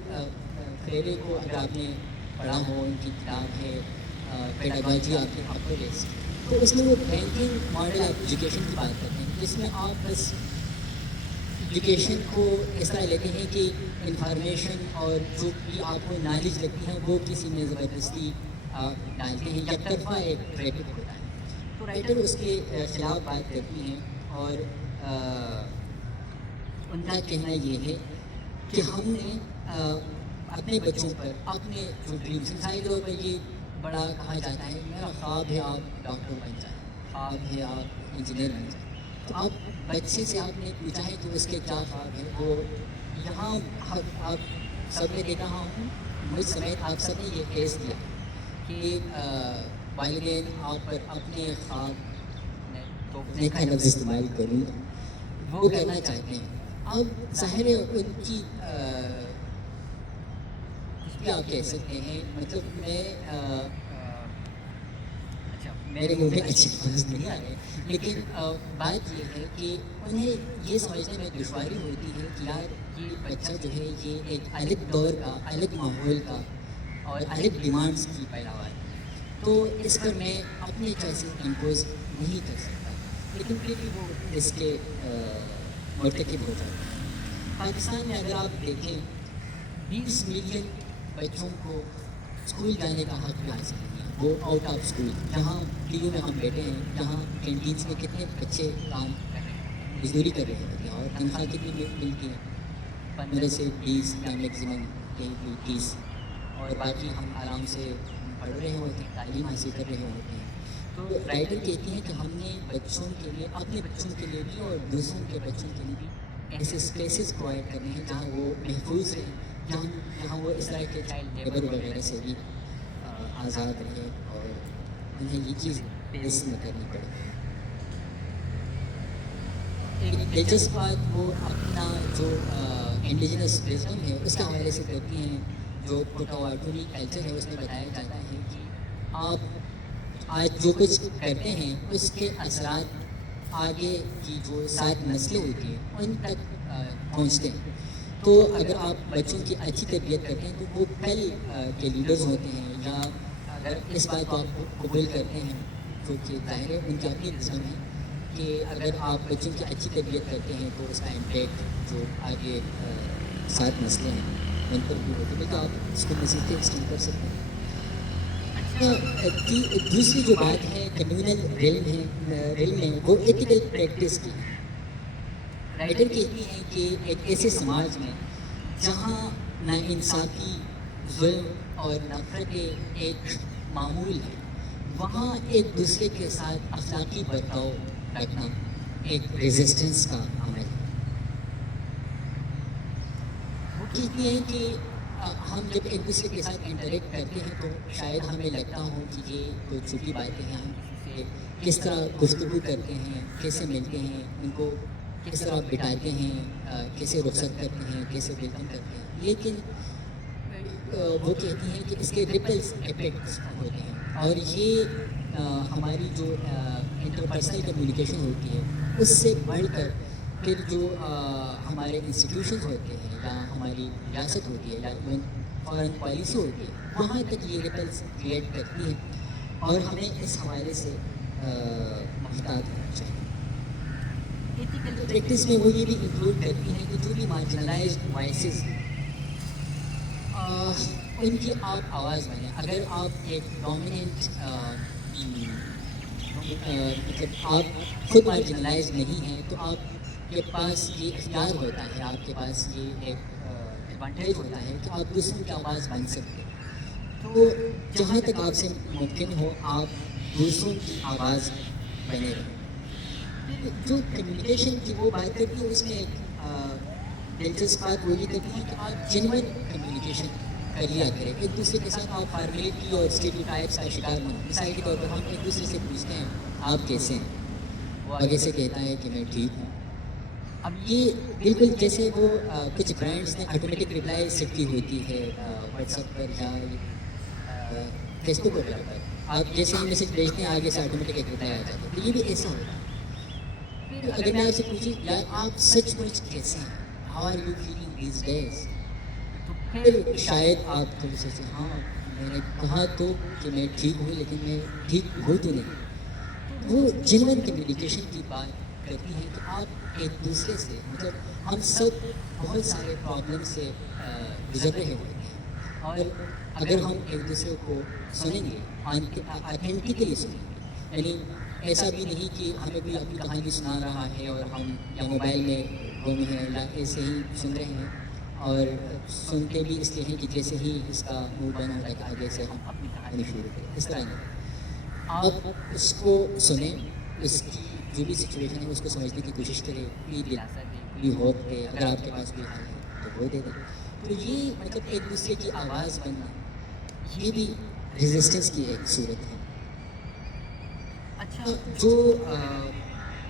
فریرے کو اگر آپ نے پڑھا ہو, ان کی کتاب ہے پیڈاگوجی آف دی اپرسٹ, تو اس میں وہ بینکنگ ماڈل آف ایجوکیشن کی بات کرتے ہیں, جس میں آپ بس ایجوکیشن کو اس طرح لیتے ہیں کہ انفارمیشن اور جو بھی آپ کو نالج لگتی ہے وہ کسی میں زبردستی ڈالتے ہیں, یک طرفہ ایک ٹریفک ہوتا ہے. تو رائٹر اس کے خلاف بات کرتی ہیں اور ان کا کہنا یہ ہے کہ ہم نے اپنے بچوں پر اپنے جو ڈریمس, مثال کے طور پر یہ بڑا کہا جاتا ہے میرا خواب ہے آپ ڈاکٹر بن جائیں, خواب ہے آپ انجینئر بن جائیں. تو آپ بچے سے آپ نے پوچھا ہے کہ اس کے کیا خواب ہے, وہ یہاں آپ سب نے دیکھا ہوں, مجھ سمیت آپ سب نے یہ فیس کیا کہ والدین آپ پر اپنے خواب میں کا لفظ استعمال کروں گا وہ کرنا چاہتے ہیں. اب ظاہر ہے ان کی کچھ بھی آپ کہہ سکتے ہیں, مطلب میں اچھا میرے منہ میں اچھی لفظ نہیں آ رہے, لیکن بات یہ ہے کہ انہیں یہ سمجھنے میں دشواری ہوتی ہے کہ یار یہ بچہ جو ہے یہ ایک الگ دور کا, الگ ماحول کا اور الگ ڈیمانڈس کی پیداوار ہے, تو اس پر میں اپنے چوائسیز امپوز نہیں کر سکتا. لیکن پھر بھی وہ اس کے مرتکب ہو جاتے ہیں. پاکستان میں اگر آپ دیکھیں 20 ملین بچوں کو اسکول جانے کا حق بھی حاصل نہیں ہے, وہ آؤٹ آف اسکول. جہاں ٹی یو میں ہم بیٹھے ہیں, جہاں کینٹینس میں کتنے بچے کام کر رہے ہوتے ہیں, مزدوری کر رہے ہوتے ہیں, اور تنخواہ کتنی ملتی ہے 15 سے 20 یا میکسیمم 30, اور باقی ہم آرام سے پڑھ رہے ہوتے ہیں, تعلیم حاصل کر رہے ہوتے ہیں. تو رائٹر کہتی ہیں کہ ہم نے بچوں کے لیے, اپنے بچوں کے لیے بھی اور دوسروں کے بچوں کے لیے بھی ایسے اسپیسیز پرووائڈ کرنے ہیں جہاں وہ محفوظ رہیں, جہاں وہ اس طرح کے چائلڈ لیبر وغیرہ سے بھی آزاد رہیں اور انہیں یہ چیز فیس نہ کرنی پڑے. ایک دلچسپ بات وہ اپنا جو انڈیجنس وزڈم ہے اس کے حوالے سے کرتی ہیں. جو پوٹاواٹوری کلچر ہے اس میں بتایا جاتا ہے کہ آپ آج جو کچھ کرتے ہیں اس کے اثرات آگے کی جو 7 نسلیں ہوتی ہیں ان تک پہنچتے ہیں. تو اگر آپ بچوں کی اچھی تربیت کرتے ہیں تو وہ کل کے لیڈرز ہوتے ہیں, یا اگر اس بات کو آپ قبول کرتے ہیں جو کہ ظاہر ہے ان کی اپنی وزڈم ہے کہ اگر آپ بچوں کی اچھی تربیت کرتے ہیں تو اس کا امپیکٹ جو آگے 7 نسلیں ہیں منتر بھی ہوتے ہیں، بلکہ آپ اس کو مزید ایکسٹینڈ کر سکتے ہیں۔ دوسری جو بات ہے کمیونل ریلم میں وہ ایتھیکل پریکٹس کی ہے۔ رائٹر کہتی ہیں کہ ایک ایسے سماج میں جہاں ناانصافی، ظلم اور نفرت ایک معمول ہے، وہاں ایک دوسرے کے ساتھ اخلاقی برتاؤ رکھنا ایک ریزسٹنس کا عمل ہے۔ وہ کہتی ہیں کہ ہم جب ایک دوسرے کے ساتھ انٹریکٹ کرتے ہیں تو شاید ہمیں لگتا ہو کہ یہ کوئی چھوٹی باتیں ہیں، ہم کسی سے کس طرح گفتگو کرتے ہیں، کیسے ملتے ہیں، ان کو کس طرح بٹاتے ہیں، کیسے رخصت کرتے ہیں، کیسے ویلکم کرتے ہیں، لیکن وہ کہتی ہیں کہ اس کے ریپلس افیکٹس ہوتے ہیں، اور یہ ہماری جو انٹرپرسنل کمیونیکیشن ہوتی ہے اس سے بڑھ کر پھر جو ہمارے انسٹیٹیوشنز ہوتے ہیں یا ہماری ریاست ہوتی ہے یا ایون فارن پالیسی ہوتی ہے، وہاں تک یہ ریپلس کریٹ کرتی ہے، اور ہمیں اس حوالے سے محتاط ہونا چاہیے۔ ایتھیکل پریکٹس میں وہ یہ بھی انکلوڈ کرتی ہیں کہ جو بھی مارجنلائزڈ وائسز ان کی آپ آواز بنیں۔ اگر آپ ایک ڈومیننٹ مطلب آپ خود مارجنلائز نہیں ہیں تو آپ کے پاس یہ اختیار ہوتا ہے، آپ کے پاس یہ ایک ایڈوانٹیج ہوتا ہے کہ آپ دوسروں کی آواز بن سکتے ہیں۔ تو جہاں تک آپ سے ممکن ہو آپ دوسروں کی آواز بنے رہیں۔ پھر جو کمیونیکیشن کی وہ بات کرتی ہے اس میں ایک دلچسپ بات وہ یہ کرتی ہے کہ آپ جینوئن کمیونیکیشن کر لیا کریں، ایک دوسرے کے ساتھ آپ فارمیلٹی اور اسٹیریوٹائپس کا شکار نہ ہوں۔ مثال کے طور پر ہم ایک دوسرے سے پوچھتے ہیں آپ کیسے ہیں، وہ آگے سے کہتا ہے کہ میں ٹھیک ہوں۔ اب یہ بالکل جیسے وہ کچھ برانڈس نے آٹومیٹک ریپلائی سیٹ کی ہوتی ہے واٹس ایپ پر یا فیس بک وغیرہ پر، آپ جیسے ہی میسج بھیجتے ہیں آگے سے آٹومیٹک ایک ریپلائی آ جاتا ہے، تو یہ بھی ایسا ہوتا ہے۔ پھر اگر میں آپ سے پوچھوں یار آپ سچ مچ کیسے ہیں، how are you feeling these days, تو پھر شاید آپ تھوڑے سے ہاں میں نے کہا تو کہ میں ٹھیک ہوں لیکن میں ٹھیک ہوں تو نہیں۔ وہ جینوئن کمیونیکیشن کی بات کرتی ہیں کہ آپ ایک دوسرے سے مطلب ہم سب بہت سارے پرابلم سے گزر رہے ہوتے ہیں، اور اگر ہم ایک دوسرے کو سنیں گے آتھینٹکلی سنیں گے، یعنی ایسا بھی نہیں کہ ہمیں کوئی اپنی کہانی سنا رہا ہے اور ہم یا موبائل میں گم ہیں یا ایسے ہی سن رہے ہیں، اور سنتے بھی اس لیے ہیں کہ جیسے ہی اس کا منہ بند ہوتا ہے کہ آگے سے ہم اپنی کہانی شروع کریں، اس طرح نہیں۔ آپ اس کو سنیں، اس کی جو بھی سچویشن ہے اس کو سمجھنے کی کوشش کریں، کوئی دلاسا دیں، کوئی ہوپ دے، اگر آپ کے پاس کوئی حل ہے تو وہ دے دیں۔ تو یہ مطلب ایک دوسرے کی آواز بننا یہ بھی ریزسٹنس کی ایک صورت ہے۔ اچھا جو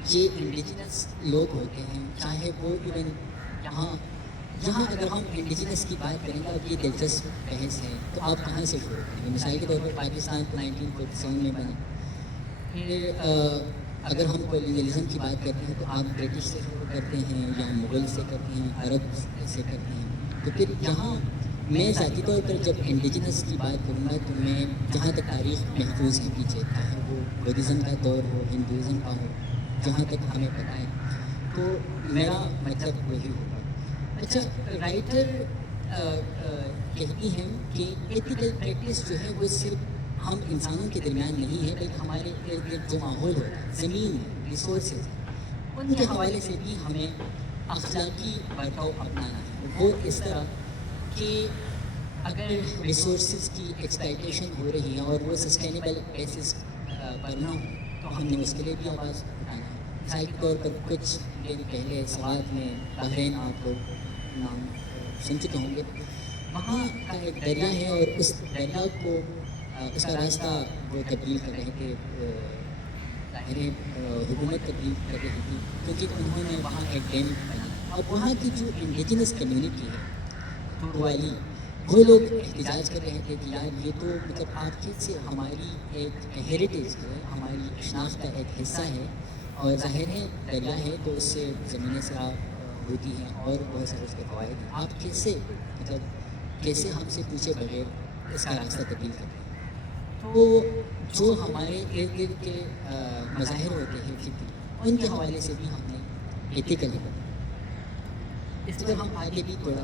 یہ انڈیجنس لوگ ہوتے ہیں، چاہے وہ ایون یہاں اگر ہم انڈیجنس کی بات کریں گے، اب یہ دلچسپ بحث ہے تو آپ کہاں سے شروع کریں گے؟ مثال کے طور پر پاکستان تو 1947 میں بنا، پھر اگر ہم کولونیلزم کی بات کرتے ہیں تو آپ برٹش سے شروع کرتے ہیں یا مغل سے کرتے ہیں، عرب سے کرتے ہیں، تو پھر یہاں میں ذاتی طور پر جب انڈیجنس کی بات کروں گا تو میں جہاں تک تاریخ محفوظ ہے پیچھے، چاہے وہ بدھزم کا دور ہو، ہندوازم کا ہو، جہاں تک ہمیں پتہ ہے تو میرا مطلب وہی ہوگا۔ اچھا رائٹر کہتی ہیں کہ ایتھیکل پریکٹس جو ہے وہ صرف ہم انسانوں کے درمیان نہیں ہے، بلکہ ہمارے ارد گرد جو ماحول ہوتا ہے، زمین ہے، ریسورسز ہیں، ان کے حوالے سے بھی ہمیں اخلاقی برتاؤ اپنانا ہے۔ وہ اس طرح کہ اگر ریسورسز کی ایکسپلائٹیشن ہو رہی ہے اور وہ سسٹینیبل بیسس پر نہ ہو تو ہم نے اس کے لیے بھی آواز اٹھانا ہے۔ مثال کے طور پر کچھ دن پہلے سوات میں بحرین آپ لوگ نام سن چکے ہوں گے، وہاں کا ایک دریا ہے اور اس دریا کو اس کا راستہ وہ تبدیل کر رہے تھے، ظاہر ہے حکومت تبدیل کر رہی تھی کیونکہ انہوں نے وہاں ایک ڈیم بنانا۔ اب وہاں کی جو انڈیجنس کمیونٹی ہے ٹوروالی، وہ لوگ احتجاج کر رہے تھے کہ یار یہ تو مطلب آپ سے ہماری ایک ہیریٹیج ہے، ہماری شناخت کا ایک حصہ ہے، اور ظاہر ہے دریا ہے تو اس سے زمینیں سیراب ہوتی ہیں اور بہت سارے اس کے فوائد ہیں، آپ کیسے مطلب کیسے ہم سے پوچھے بغیر اس کا راستہ تبدیل کرتے ہیں؟ تو جو ہمارے ارد گرد کے مظاہر ہوتے ہیں فطری، ان کے حوالے سے بھی ہم نے ایتھیکل ہے۔ اس پر ہم آگے بھی تھوڑا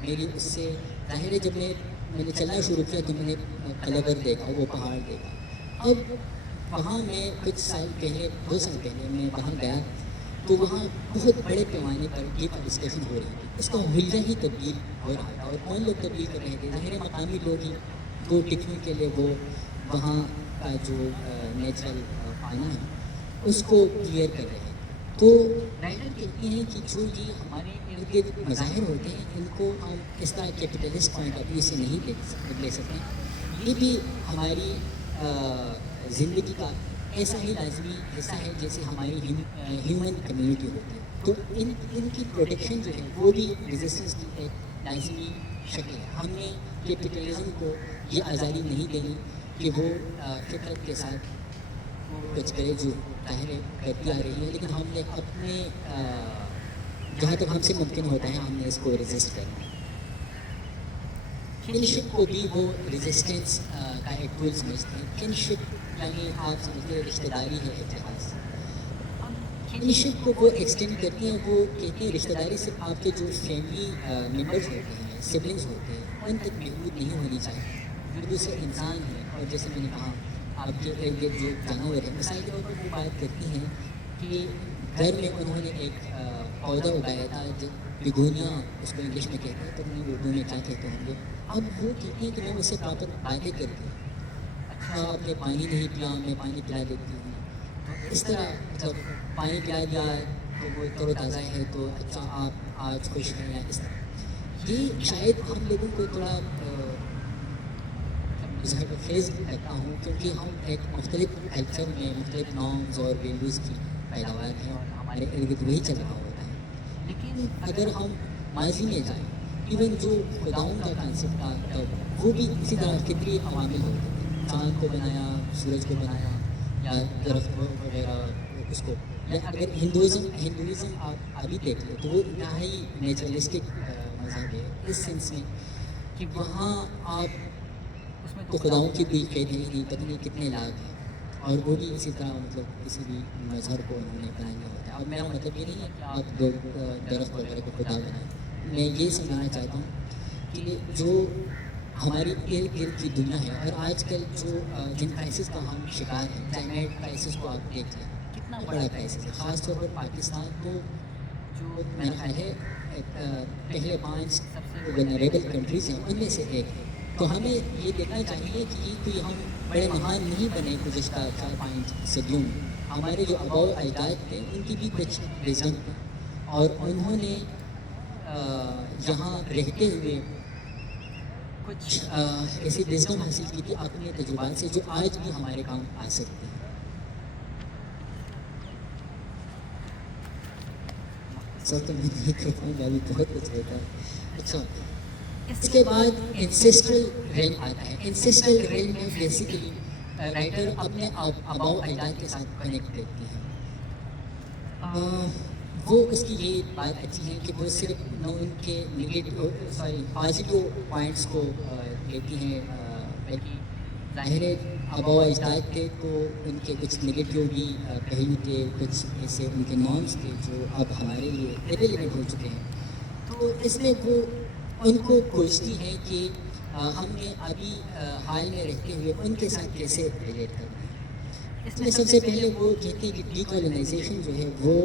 میری اس سے ظاہر ہے جب میں نے چلنا شروع کیا تو میں نے کلبر دیکھا, وہ پہاڑ دیکھا. اب وہاں میں کچھ سال پہلے 2 سال پہلے میں وہاں گیا تو وہاں بہت بڑے پیمانے پر ڈیفارسٹیشن ہو رہی تھی. اس کا حلیہ ہی تبدیل ہو رہا تھا. اور کون لوگ تبدیل کر رہے تھے؟ ظاہر مقامی لوگ ہی. تو ٹکنے کے لیے وہ وہاں کا جو نیچرل فانا ہے اس کو کلیئر کر رہے ہیں. تو رائٹر کہتی ہیں کہ جو یہ ہمارے ارد گرد مظاہر ہوتے ہیں ان کو ہم اس طرح کیپٹلسٹ پوائنٹ آف ویو سے نہیں لے سکتے. یہ بھی ہماری زندگی کا ایسا ہی لازمی حصہ ہے جیسے ہماری ہیومن کمیونٹی ہوتی ہے. تو ان کی پروٹیکشن جو ہے وہ بھی ریزسٹنس کی ایک لازمی شکل ہے. ہم نے کیپٹلزم کو یہ آزادی نہیں دینی کہ وہ فطرت کے ساتھ کچھ کرے جو ظاہر کرتی آ رہی ہے, لیکن ہم نے اپنے جہاں تک ہم سے ممکن ہوتا ہے ہم نے اس کو ریزسٹ کرنا ہے. کنشپ کو بھی وہ ریزسٹنس کا ایک ٹول سمجھتے ہیں. کنشپ یعنی آپ سمجھتے ہیں رشتہ داری ہے اتحاد. کنشپ کو وہ ایکسٹینڈ کرتی ہیں. وہ کہتے ہیں رشتہ داری صرف آپ کے جو فیملی ممبرس ہوتے ہیں, سبلنگس ہوتے ہیں, ان تک محدود نہیں ہونی چاہیے. جو دوسرے انسان ہیں اور جیسے میں نے کہا آپ کے ارد گرد جو جانور ہیں, مثال کے طور پر وہ بات کرتی ہیں کہ گھر میں انہوں نے ایک پودا اگایا تھا جو بیگونیا اس کو انگلش میں کہتے ہیں, تو انہیں اردو میں کیا کہتے ہوں گے. اب وہ کہتی ہیں کہ میں اس سے پراپر باتیں کرتی ہوں. اچھا آپ نے پانی نہیں پیا, میں پانی پلا دیتی ہوں. اس طرح مطلب پانی پلا دیا تو وہ تر و تازہ ہے تو اچھا آپ آج خوش ہیں یا اس طرح. یہ شاید ہم لوگوں کو تھوڑا خیز لگتا ہوں کیونکہ ہم ایک مختلف کلچر میں مختلف نارمز اور ویلیوز کی پیداوار ہیں اور ہمارے ارد گرد وہی چل رہا ہوتا ہے. لیکن اگر ہم ماضی میں جائیں, ایون جو خداؤں کا کانسیپٹ تھا تب وہ بھی اسی طرح فطری عوامل ہوتے تھے. چاند کو بنایا, سورج کو بنایا, یا درخت وغیرہ اس کو. یا اگر ہندوازم آپ ابھی دیکھ لیں تو وہ انتہائی نیچرلسٹک مذہب ہے اس سینس میں کہ وہاں آپ اس میں تو خداؤں کی کوئی قید نہیں, پتہ نہیں کتنے لاکھ ہیں, اور وہ بھی اسی طرح مطلب کسی بھی مظہر کو انہوں نے بنایا ہوتا ہے. اب میرا مطلب یہ نہیں ہے کہ آپ لوگ درخت وغیرہ کو خدا بنائیں. میں یہ سمجھانا چاہتا ہوں کہ جو ہماری ارد گرد کی دنیا ہے اور آج کل جو جن کرائسس کا ہم شکار ہیں, کلائمیٹ کرائسس کو آپ دیکھ لیں کتنا بڑا کرائسس ہے. خاص طور پر پاکستان تو جو میرا خیال ہے پہلے 5 سب سے ونریبل کنٹریز ہیں ان میں سے ایک ہے. تو ہمیں یہ دیکھنا چاہیے کہ یہ کوئی ہم بڑے مہان نہیں بنے گزشتہ 4-5 صدیوں میں. ہمارے جو آباء و اجداد تھے ان کی بھی کچھ وزڈم تھی اور انہوں نے یہاں رہتے ہوئے کچھ ایسی وزڈم حاصل کی تھی اپنے تجربات سے جو آج بھی ہمارے کام آ سکتی ہے. سر تو میں نہیں کرتا ہوں, میں بھی بہت کچھ رہتا ہے. اچھا اس کے بعد انسیسٹرل ریلم آتا ہے. انسیسٹرل ریلم میں بیسیکلی رائٹر اپنے آباء و اجداد کے ساتھ کنیکٹ کرتی ہیں. وہ اس کی یہ بات اچھی ہے کہ وہ صرف نہ ان کے پازیٹیو پوائنٹس کو لیتی ہیں, بلکہ ظاہر آباء و اجداد تھے تو ان کے کچھ نگیٹیو بھی پہلو تھے, کچھ ایسے ان کے نارمس تھے جو اب ہمارے لیے ایویلیبل ہو چکے ہیں. تو اس میں وہ ان کو کوشتی ہیں کہ ہم نے ابھی حال میں رہتے ہوئے ان کے ساتھ کیسے ریلیٹ کرنا ہے. اس میں سب سے پہلے وہ کہتے ہیں کہ ڈی کالونائزیشن جو ہے وہ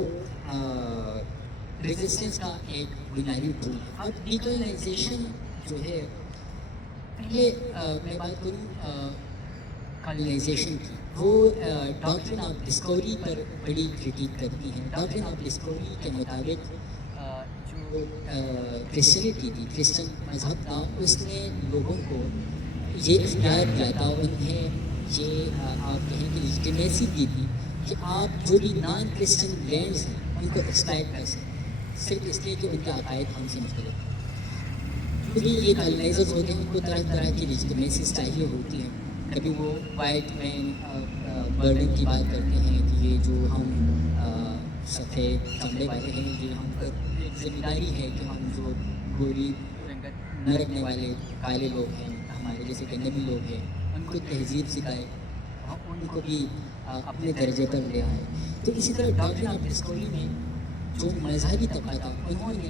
ریزسٹنس کا ایک بنیادی ٹول ہے. اب ڈی کالونائزیشن جو ہے پہلے میں بات کروں کالونائزیشن کی, وہ ڈاکٹرن آف ڈسکوری پر بڑی کریٹیک کرتی ہیں. ڈاکٹرن آف ڈسکوری کے مطابق جو کرسچینٹی تھی, کرسچن مذہب تھا, اس نے لوگوں کو یہ اختیار دیا تھا, انہیں یہ آپ کہیں کہ لیجیٹیمیسی دی تھی کہ آپ جو بھی نان کرسچن لینڈز ہیں ان کو ایکسپلائٹ کر سکتے ہیں, صرف اس لیے کہ ان کے عقائد ہم سے مختلف ہیں. جو بھی یہ کالونائزرز ہوتے ہیں ان کو طرح طرح کی لیجیٹیمیسیز چاہیے ہوتی ہیں. کبھی وہ وائٹ مین برڈن کی بات کرتے ہیں کہ یہ جو ہم سفید چمڑے والے ہیں یہ ہم پر ایک ذمہ داری ہے کہ ہم جو گوری رنگت نہ رکھنے والے کالے لوگ ہیں ہمارے جیسے گندمی لوگ ہیں ان کو تہذیب سکھائے, ان کو بھی اپنے درجے پر لے آئے. تو اسی طرح ڈاکٹرن آف ڈسکوری میں جو مذہبی طبقہ تھا انہوں نے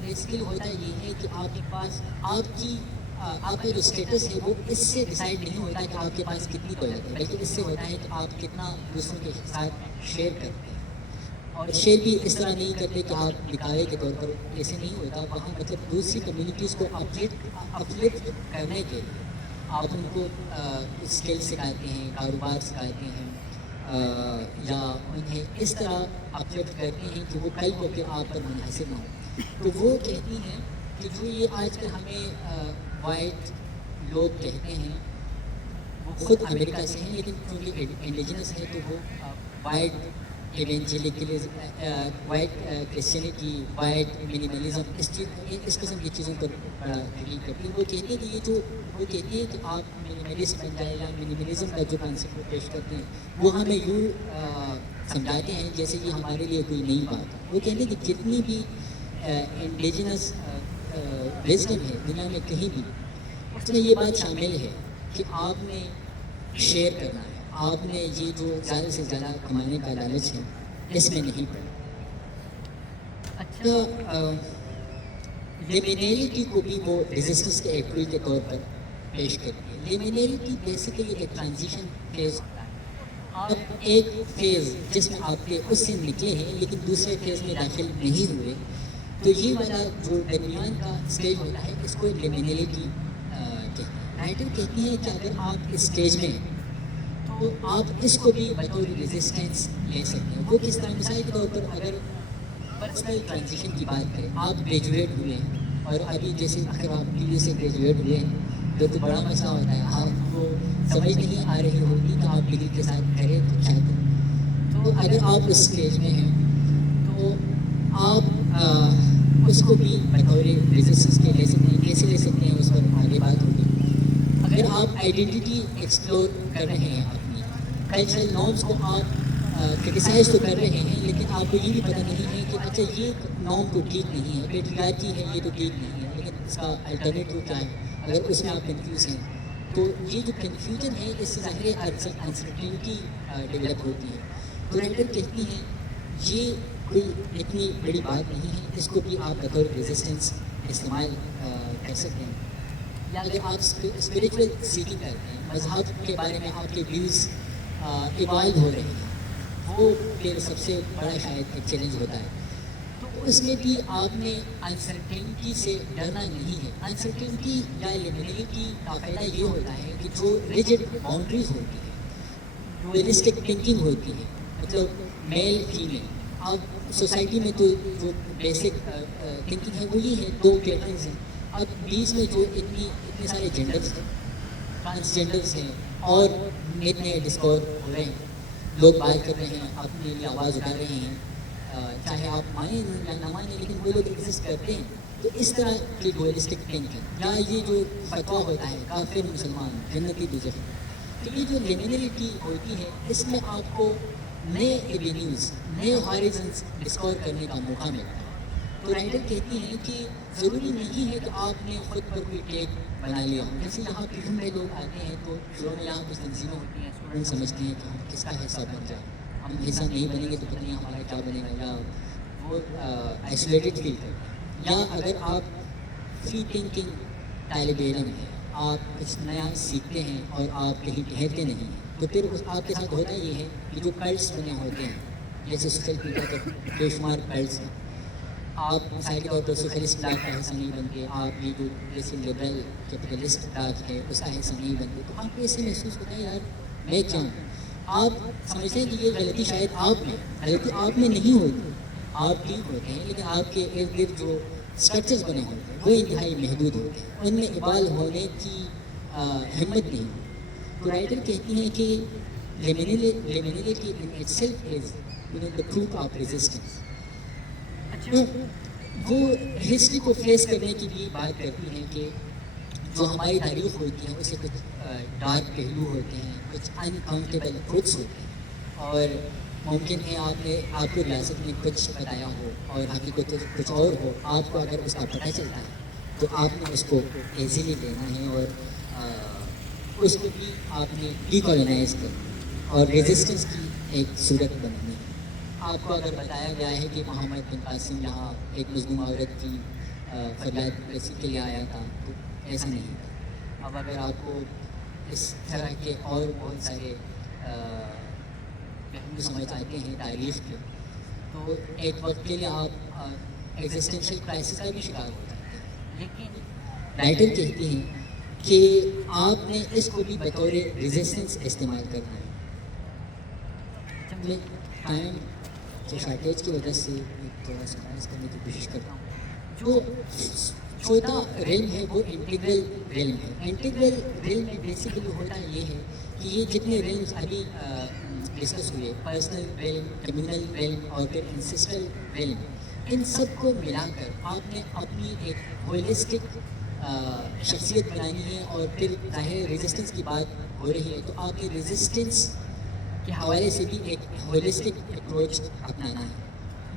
بیسیکلی ہوتا یہ ہے کہ آپ کے پاس آپ کا جو اسٹیٹس ہے وہ اس سے ڈیسائڈ نہیں ہوتا کہ آپ کے پاس کتنی دولت ہے، بلکہ اس سے ہوتا ہے کہ آپ کتنا دوسروں کے ساتھ شیئر کرتے ہیں۔ اور شیئر بھی اس طرح نہیں کرتے کہ آپ دکھاوے کے طور پر، ایسے نہیں ہوتا وہاں، مطلب دوسری کمیونٹیز کو اپلفٹ کرنے کے لیے آپ ان کو اسکل سکھاتے ہیں، کاروبار سکھاتے ہیں، یا انہیں اس طرح اپلفٹ کرتے ہیں کہ وہ کل کو کہ آپ پر منحصر نہ ہو۔ تو وہ کہتی ہیں کہ جو یہ آج کل ہمیں وائٹ لوگ کہتے ہیں، وہ خود امریکہ سے ہیں لیکن کیونکہ انڈیجنس ہے تو وہ وائٹ ایونجیلیکلزم، وائٹ کرسچینٹی، وائٹ منیملزم، اس قسم کی چیزوں پر بڑا تحقیق کرتی ہیں۔ وہ کہتے ہیں کہ یہ جو وہ کہتی ہے کہ آپ منیملسٹ بن جائے یا منیملزم کا جو کانسیپٹ پیش کرتے ہیں وہ ہمیں یوں سمجھاتے ہیں جیسے کہ ہمارے لیے کوئی نئی بات ہے۔ وہ کہتے ہیں کہ جتنی بھی انڈیجنس وزڈم ہے دنیا میں کہیں بھی، اس میں یہ بات شامل ہے کہ آپ نے شیئر کرنا ہے، آپ نے یہ جو زیادہ سے زیادہ کمانے کا لالچ ہے اس میں نہیں پڑنا۔ اچھا، لیمینیلٹی کو بھی وہ ریزسٹنس کے ایک ٹول کے طور پر پیش کرتی ہے۔ لیمینیلٹی بیسیکلی ایک ٹرانزیشن فیز ہوتا ہے۔ اب ایک فیز جس میں آپ کے اس سے نکلے ہیں لیکن دوسرے فیز میں داخل نہیں ہوئے، تو یہ والا جو درمیان کا اسٹیج ہوتا ہے اس کو لیمینیلٹی کہتے ہیں۔ رائٹر کہتی ہیں کہ اگر آپ اس اسٹیج میں ہیں تو آپ اس کو بھی بطور ریزسٹنس لے سکتے ہیں۔ وہ کس طرح؟ مثال کے طور پر اگر پرسنل ٹرانزیشن کی بات کریں، آپ گریجویٹ ہوئے ہیں اور ابھی جیسے اگر آپ پی یو سے گریجویٹ ہوئے ہیں تو بڑا مسئلہ ہوتا ہے، آپ کو سمجھ نہیں آ رہی ہوگی کہ آپ ڈگری کے ساتھ کریں تو کیا کریں۔ تو اگر آپ اس اسٹیج میں ہیں تو آپ اس کو بھی بطور ریزسٹنس کے لے سکتے ہیں۔ کیسے لے سکتے ہیں اس پر آگے بات ہوگی۔ اگر آپ آئیڈینٹی ایکسپلور کر رہے ہیں، اپنی کلچرل نارمس کو آپ کرٹیسائز تو کر رہے ہیں لیکن آپ کو یہ بھی پتہ نہیں ہے کہ اچھا یہ نارم تو ٹھیک نہیں ہے، پیٹریارکی ہے یہ تو ٹھیک نہیں ہے، لیکن اس کا الٹرنیٹیو کیا ہے؟ اگر اس میں آپ کنفیوز ہیں تو یہ جو کنفیوژن ہے اس سے ظاہر انسرٹینٹی ڈیولپ ہوتی ہے۔ تو رائٹر کہتی ہیں یہ کوئی اتنی بڑی بات نہیں ہے، اس کو بھی آپ بطور ریزسٹنس استعمال کر سکتے ہیں۔ یا اگر آپ اسپریچول سیکھنگ کرتے ہیں، مذہب کے بارے میں آپ کے ویوز ایوالو ہو رہے ہیں، وہ پھر سب سے بڑا شاید ایک چیلنج ہوتا ہے۔ تو اس میں بھی آپ نے انسرٹینٹی سے ڈرنا نہیں ہے۔ انسرٹینٹی یا لیمینلٹی کا فائدہ یہ ہوتا ہے کہ جو ریجڈ باؤنڈریز ہوتی ہیں، ریئلسٹک تھنکنگ ہوتی ہے، مطلب میل فیمیل، اب سوسائٹی میں تو جو بیسک تھنکنگ ہے وہ یہ ہے، دو پیٹرنز ہیں۔ اب بیچ میں جو اتنے سارے جینڈرز ہیں، ٹرانسجینڈرز ہیں اور نئے ڈسکور ہو رہے ہیں، لوگ بات کر رہے ہیں، اپنے لیے آواز اٹھا رہے ہیں، چاہے آپ مانیں یا نہ مانیں لیکن وہ لوگ ایگزسٹ کرتے ہیں۔ تو اس طرح کی ڈوئلسٹک تھنکنگ یا یہ جو فتویٰ ہوتا ہے کافر مسلمان جنتی دوزخی، تو یہ جو لیمینلٹی ہوتی ہے اس میں آپ کو نئے ایونیوز، نئے ہارائزنس ڈسکور کرنے کا موقع ملتا ہے۔ تو رائٹر کہتی ہیں کہ ضروری نہیں ہے کہ آپ نے خود پر کوئی ٹیگ بنا لیا ہو۔ جیسے یہاں پہ میں لوگ آتے ہیں تو شروع میں یہاں کچھ تنظیمیں ہوتی ہیں، اسٹوڈنٹ سمجھتے ہیں کہ ہم کس کا حصہ بن جائیں، ہم حصہ نہیں بنیں گے تو پتہ نہیں ہمارا کیا بنے گا، یا وہ آئسولیٹڈ فیل کرتے ہیں۔ یا اگر آپ فری تھنکنگ طالب علم ہیں، آپ کچھ نیا سیکھتے ہیں اور آپ کہیں ٹھہرتے نہیں ہیں، تو پھر آپ کے ساتھ ہوتا یہ ہے کہ جو کلٹس بنے ہوتے ہیں، جیسے سوشل میڈیا پر بے شمار کلٹس ہیں، آپ مثال کے طور پر سوشلسٹ بلاک کا حصہ نہیں بنتے، آپ یہ جو جیسے لبرل کیپٹلسٹ بلاک ہے اس کا حصہ نہیں بنتے، تو آپ کو ایسے محسوس ہوتا ہے یار میں کیا ہوں۔ آپ سمجھتے ہیں کہ یہ غلطی شاید آپ میں، غلطی آپ میں نہیں ہوتی، آپ ٹھیک ہوتے ہیں لیکن آپ کے ارد گرد جو اسٹرکچرز بنے ہوتے ہیں وہ انتہائی محدود ہوتے ہیں، ان میں ایوالو ہونے کی ہمت نہیں ہوتی۔ تو رائٹر کہتی ہیں کہ liminality in itself is the proof of resistance۔ وہ ہسٹری کو فیس کرنے کی بھی بات کرتی ہیں کہ جو ہماری تاریخ ہوتی ہے اسے کچھ ڈارک پہلو ہوتے ہیں، کچھ انکاؤنٹیبل ٹروتھس ہوتے ہیں، اور ممکن ہے آپ کو ریاست نے کچھ بتایا ہو اور حقیقت کچھ اور ہو، آپ کو اگر اس کا پتہ چلتا ہے تو آپ نے اس کو ایزیلی لینا ہے اور اس کو بھی آپ نے ڈی کالونائز کرنا اور ریزسٹنس کی ایک صورت بنانی ہے۔ آپ کو اگر بتایا گیا ہے کہ محمد بن قاسم یہاں ایک مظلوم عورت کی فریاد رسی کے لیے آیا تھا، تو ایسا نہیں تھا۔ اب اگر آپ کو اس طرح کے اور بہت سارے پہلو سمجھ آتے ہیں تاریخ کے، تو ایک وقت کے لیے آپ ایگزسٹینشیل کرائسس کا بھی شکار ہو جاتے ہیں۔ لیکن رائٹر کہتے ہیں کہ آپ نے اس کو بھی بطور ریزسٹنس استعمال کرنا ہے۔ میں ٹائم کے شارٹیج کی وجہ سے تھوڑا سمائز کرنے کی کوشش کرتا ہوں۔ جو چوتھا ریلم ہے وہ انٹیگرل ریلم ہے۔ انٹیگرل ریلم میں بیسیکلی ہوتا یہ ہے کہ یہ جتنے ریلمز ابھی ڈسکس ہوئے، پرسنل ریلم، کمیونل ریلم اور پھر انسسٹرل ریلم، ان سب کو ملا کر آپ نے اپنی ایک ہولسٹک شخصیت بنانی ہے۔ اور پھر ظاہر ریزسٹنس کی بات ہو رہی ہے تو آپ کے ریزسٹنس کے حوالے سے بھی ایک ہولسٹک اپروچ اپنانا ہے۔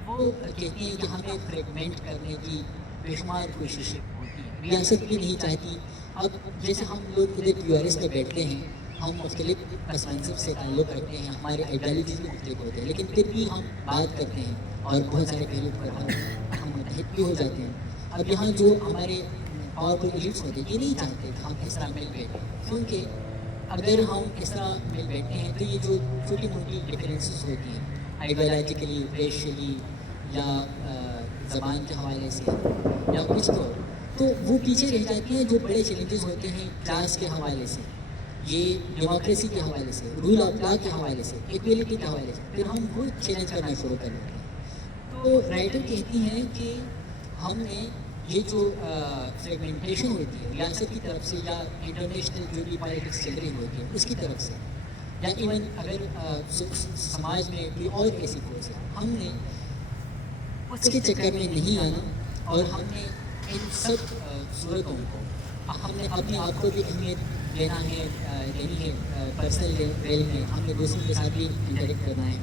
وہ کہتے ہیں کہ ہمیں فریگمنٹ کرنے کی بے شمار کوششیں ہوتی ہیں، ریاست بھی نہیں چاہتی۔ اب جیسے ہم لوگ ادھر کیو آر ایس میں بیٹھتے ہیں، ہم مختلف پس منظر سے تعلق رکھتے ہیں، ہمارے آئیڈیالوجیز بھی مختلف ہوتے ہیں، لیکن پھر بھی ہم بات کرتے ہیں اور بہت سارے پہلو پر ہم متحد بھی ہو جاتے ہیں۔ اب یہاں جو ہمارے پاورفل ایلیٹس ہوتے ہیں یہ نہیں چاہتے کہ ہم اس طرح مل بیٹھیں، کیونکہ اگر ہم اس طرح مل بیٹھتے ہیں تو یہ جو چھوٹی موٹی ڈفرینسز ہوتی ہیں آئیڈیالوجیکلی، ریشلی یا زبان کے حوالے سے یا کچھ تو وہ پیچھے رہ جاتی ہیں۔ جو بڑے چیلنجز ہوتے ہیں کلاس کے حوالے سے، یہ ڈیموکریسی کے حوالے سے، رول آف لا کے حوالے سے، ایکویلٹی کے حوالے سے، پھر ہم وہ چیلنج کرنا شروع کر دیتے ہیں۔ تو رائٹر کہتی ہیں کہ ہم نے یہ جو فریگمنٹیشن ہوتی ہے ریاست کی طرف سے یا انٹرنیشنل جو بھی پالیٹکس چل رہی ہوتی ہے اس کی طرف سے، یا ایون اگر سماج میں کوئی اور ایسی فورس ہے، ہم نے اس کے چکر میں نہیں آنا اور ہم نے ان سب صورتوں کو، ہم نے اپنے آپ کو بھی اہمیت دینی ہے پرسنل ریل میں، ہم نے دوسروں کے ساتھ بھی انٹریکٹ کرنا ہے،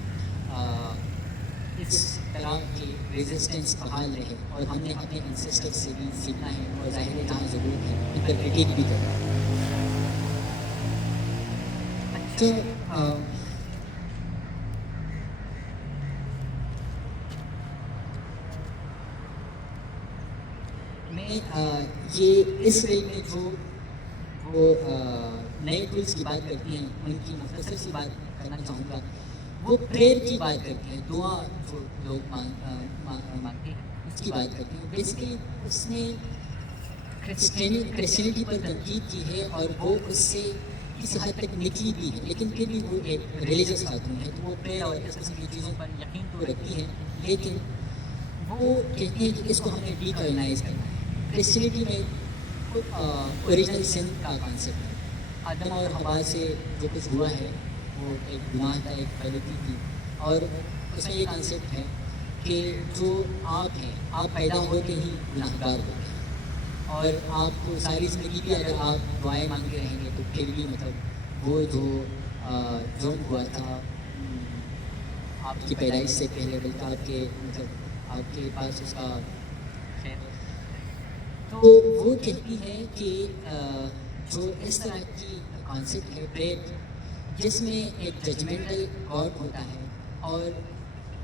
اس طرح کی ریزسٹنس بحال رہے، اور ہم نے اپنے انسسٹر سے بھی سیکھنا ہے، اور ظاہر ہے جہاں ضرورت ہے ان پر کریٹیک بھی کرنا ہے۔ تو میں یہ اس ریل میں جو وہ نئے ٹولس کی بات کرتی ہیں ان کی مختصر سی بات کرنا چاہوں گا۔ وہ پریئر کی بات کرتی ہیں، دعا جو لوگ مانگتے ہیں اس کی بات کرتی ہیں۔ بیسیکلی اس نے کرسچینٹی پر تنقید کی ہے اور وہ اس سے کسی حد تک نکلی بھی ہے، لیکن پھر بھی وہ ایک ریلیجس خاتون ہے تو وہ پریئر اور اس قسم کی چیزوں پر یقین تو رکھتی ہے، لیکن وہ کہتی ہیں کہ اس کو ہمیں ڈی کالونائز کرنا ہے۔ کرسچینٹی میں اوریجنل سن کا کانسیپٹ ہے، آدم اور حوا سے جو کچھ ہوا ہے وہ ایک گناہ کا ایک غلطی تھی، اور اس میں یہ کانسیپٹ ہے کہ جو آپ ہیں آپ پیدا ہوتے ہی گناہ گار ہوتے ہیں، اور آپ کو ساری زندگی بھی اگر آپ دعائیں مانگتے رہیں گے تو پھر بھی مطلب وہ جو جرم ہوا تھا آپ کی پیدائش سے پہلے، بلکہ آپ کے مطلب آپ کے پاس اس کا خیر، تو وہ کہتی ہے کہ جو اس طرح کی کانسیپٹ ہے پریئر، جس میں ایک ججمنٹل گاڈ ہوتا ہے اور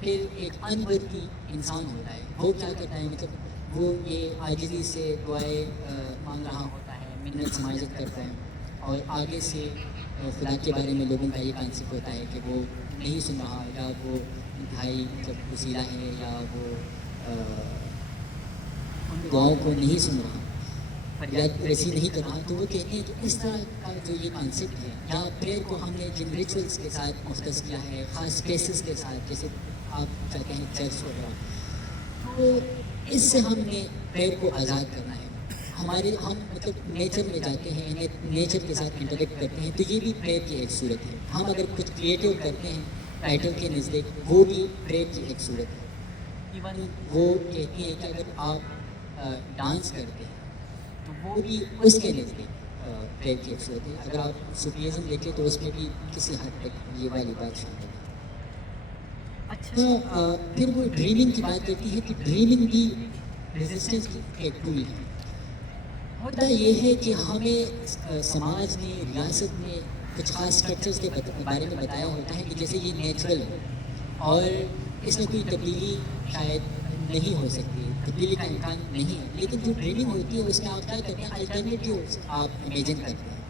پھر ایک انورتھی انسان ہوتا ہے، وہ کیا کرتا ہے مطلب وہ یہ عاجزی سے دعائیں مانگ رہا ہوتا ہے، منت سماجت کرتا ہے، اور آگے سے خدا کے بارے میں لوگوں کا یہ کانسیپٹ ہوتا ہے کہ وہ نہیں سن رہا، یا وہ انتہائی مطلب وسیلہ ہے، یا وہ ان دعاؤں کو نہیں سن رہا، فریاد رسی نہیں کر رہا۔ تو وہ کہتے ہیں کہ اس طرح کا جو یہ کانسیپٹ ہے، یا پریئر کو ہم نے جن ریچولس کے ساتھ مختص کیا ہے، خاص اسپیسز کے ساتھ، جیسے آپ چاہتے ہیں چرچ وغیرہ، تو اس سے ہم نے پریئر کو آزاد کرنا ہے۔ ہم مطلب نیچر میں جاتے ہیں، نیچر کے ساتھ انٹریکٹ کرتے ہیں، تو یہ بھی پریئر کی ایک صورت ہے۔ ہم اگر کچھ کریٹیو کرتے ہیں رائٹر کے نزدیک، وہ بھی پریئر کی ایک صورت ہے۔ ایون وہ کہتی ہیں کہ اگر آپ ڈانس کرتے ہیں تو وہ بھی اس کے نزدیک پریئر کی ایک صورت ہے۔ اگر آپ صوفیزم دیکھیں تو اس میں بھی کسی حد تک یہ والی بات شامل ہے۔ اچھا، پھر وہ ڈریمنگ کی بات کرتی ہے کہ ڈریمنگ بھی ریزسٹنس کی ایک ٹول ہے۔ ہوتا یہ ہے کہ ہمیں سماج میں، ریاست میں کچھ خاص اسٹرکچرز کے بارے میں بتایا ہوتا ہے کہ جیسے یہ نیچرل ہے، اور اس میں کوئی تبدیلی شاید نہیں ہو سکتی، تبدیلی کا امکان نہیں ہے، لیکن جو ڈریمنگ ہوتی ہے اس میں آپ کیا کرتے ہیں، الٹرنیٹیوز آپ امیجن کرتے ہیں.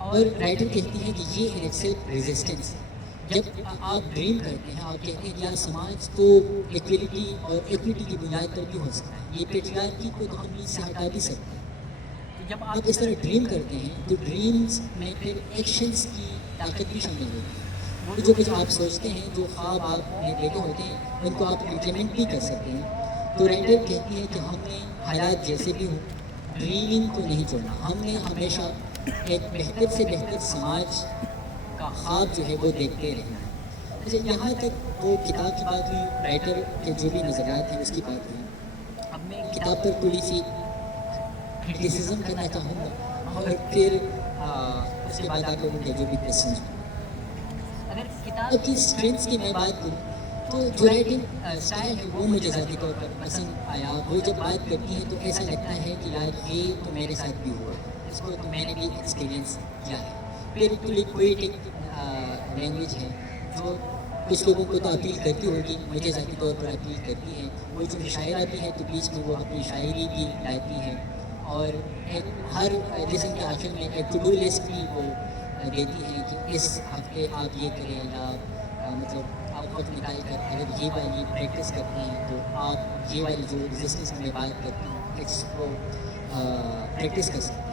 اور رائٹر کہتی ہے کہ یہ ان سیلف ریزسٹنس ہے. جب آپ ڈریم کرتے ہیں، آپ کہتے ہیں کہ یار سماج تو ایکویلٹی اور ایکویٹی کی بنیاد پر بھی ہو سکتا ہے، یہ پیٹریارکی کو تو ہم نیز سے ہٹا بھی سکتے ہیں. تو جب آپ اس طرح ڈریم کرتے ہیں تو ڈریمز میں پھر ایکشنز کی طاقت بھی شامل ہوتی ہے. وہ جو کچھ آپ سوچتے ہیں، جو خواب آپ نے دیکھے ہوتے ہیں، ان کو آپ امپلیمنٹ بھی کر سکتے ہیں. تو رائٹر کہتی ہے کہ ہم نے حالات جیسے بھی ہوں ڈریمنگ کو نہیں چھوڑنا، ہم نے ہمیشہ ایک بہتر سے بہتر سماج کا خواب جو ہے وہ دیکھتے رہنا ہے. اچھا، یہاں تک وہ کتاب کی بات ہوئی، رائٹر کے جو بھی نظریات ہیں اس کی بات ہوئی. اب میں کتاب پر تھوڑی سی کرٹیسزم کرنا چاہوں گا اور پھر اس کے بعد آپ لوگوں کے جو بھی کویسچنز ہوں. اگر کتاب کی اسٹرینتھس کی میں بات کروں تو جو رائٹنگ اسٹائل ہے وہ مجھے ذاتی طور پر پسند آیا. وہ جب بات کرتی ہیں تو ایسا لگتا ہے کہ یار یہ تو میرے ساتھ بھی ہوا ہے، اس کو تو میں نے بھی ایکسپیرینس کیا ہے. پھر تھوڑی پوئٹک لینگویج ہے جو کچھ لوگوں کو تو اپیل کرتی ہوگی، مجھے ذاتی طور پر اپیل کرتی ہے. وہ جو مشاعرہ بھی ہے تو بیچ میں وہ اپنی شاعری بھی لاتی ہے، اور ایک ہر لیسن کے آخر میں ایک ٹو ڈو لسٹ بھی وہ دیتی ہے کہ اس ہفتے آپ یہ کریں، یا مطلب آپ وقت نکال کر اگر یہ والی پریکٹس کرتے ہیں تو آپ یہ والی جو ریزسٹنس کی میں بات کرتی ہوں اس کو پریکٹس کر سکتے ہیں.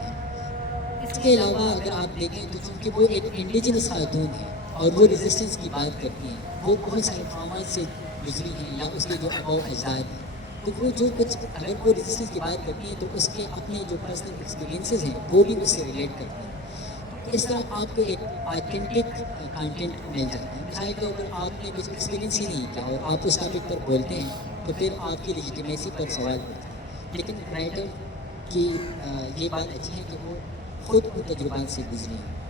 اس کے علاوہ اگر آپ دیکھیں تو چونکہ وہ ایک انڈیجنس خاتون ہے اور وہ ریزسٹنس کی بات کرتی ہیں، وہ بہت سارے ٹراماز سے گزری ہیں یا اس کے جو اباؤ اجداد ہیں، تو وہ جو کچھ اگر وہ ریزسٹنس کی بات کرتی ہیں تو اس کے اپنے جو پرسنل ایکسپیرینسز ہیں وہ بھی اس سے ریلیٹ کرتے ہیں. اس طرح آپ کو ایک آتھینٹک کانٹینٹ مل جاتا ہے. مثال کے طور پر آپ نے کچھ ایکسپیرینس ہی نہیں کیا اور آپ اس ٹاپک پر بولتے ہیں تو پھر آپ کی لیجیٹیمیسی پر سوال اٹھتا ہے. لیکن رائٹر کی یہ بات اچھی ہے کہ وہ خود ان تجربات سے گزری ہیں.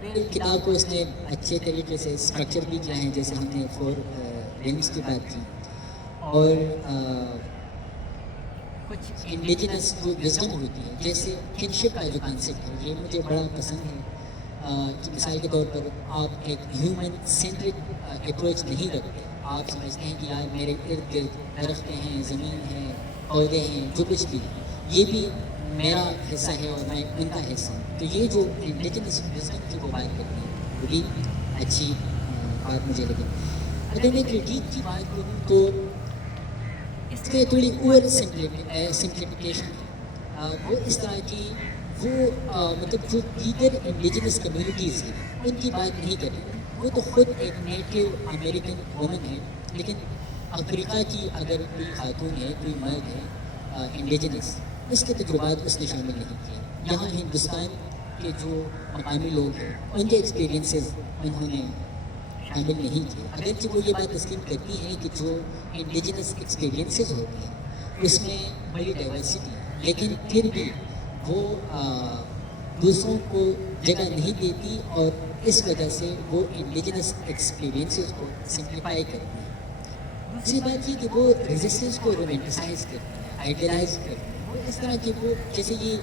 پھر کتاب کو اس نے اچھے طریقے سے اسٹرکچر بھی کیا ہے، جیسے ہم نے 4 رنگس کی بات کی، اور کچھ انڈیجنس جو وزڈم ہوتی ہے جیسے کنشپ کا جو کانسیپٹ ہے یہ مجھے بڑا پسند ہے. کہ مثال کے طور پر آپ ایک ہیومن سینٹرک اپروچ نہیں رکھتے، آپ سمجھتے ہیں کہ یار میرے ارد گرد درختیں ہیں، زمین ہے، پودے ہیں، جو کچھ بھی یہ بھی میرا حصہ ہے اور میں ان کا حصہ ہوں. تو یہ جو انڈیجنس وزڈم کی وہ بات کرتی ہے وہ بھی اچھی بات مجھے لگی. اگر میں کرٹیک کی بات کروں تو اس میں تھوڑی اوور سمپلیفیکیشن ہے. وہ اس طرح کی وہ مطلب جو دیگر انڈیجنس کمیونٹیز ہیں ان کی بات نہیں کر رہی. وہ تو خود ایک نیٹو امریکن وومن ہے، لیکن افریقہ کی اگر کوئی خاتون ہے، کوئی مرد ہے انڈیجنس، اس کے تجربات اس نے شامل نہیں کیے. یہاں ہندوستان کے جو مقامی لوگ ہیں ان کے ایکسپیرینسز انہوں نے شامل نہیں کیے. اگرچہ وہ یہ بات تسلیم کرتی ہیں کہ جو انڈیجنس ایکسپیرینسز ہوتے ہیں اس میں بڑی ڈائیورسٹی ہے، لیکن پھر بھی وہ دوسروں کو جگہ نہیں دیتی اور اس وجہ سے وہ انڈیجنس ایکسپیرینسز کو سمپلیفائی کرتی ہیں. دوسری بات یہ کہ وہ ریزسٹنس کو رومینٹیسائز کرتی ہیں، آئیڈیلائز کرتی ہیں. وہ اس طرح کہ وہ جیسے یہ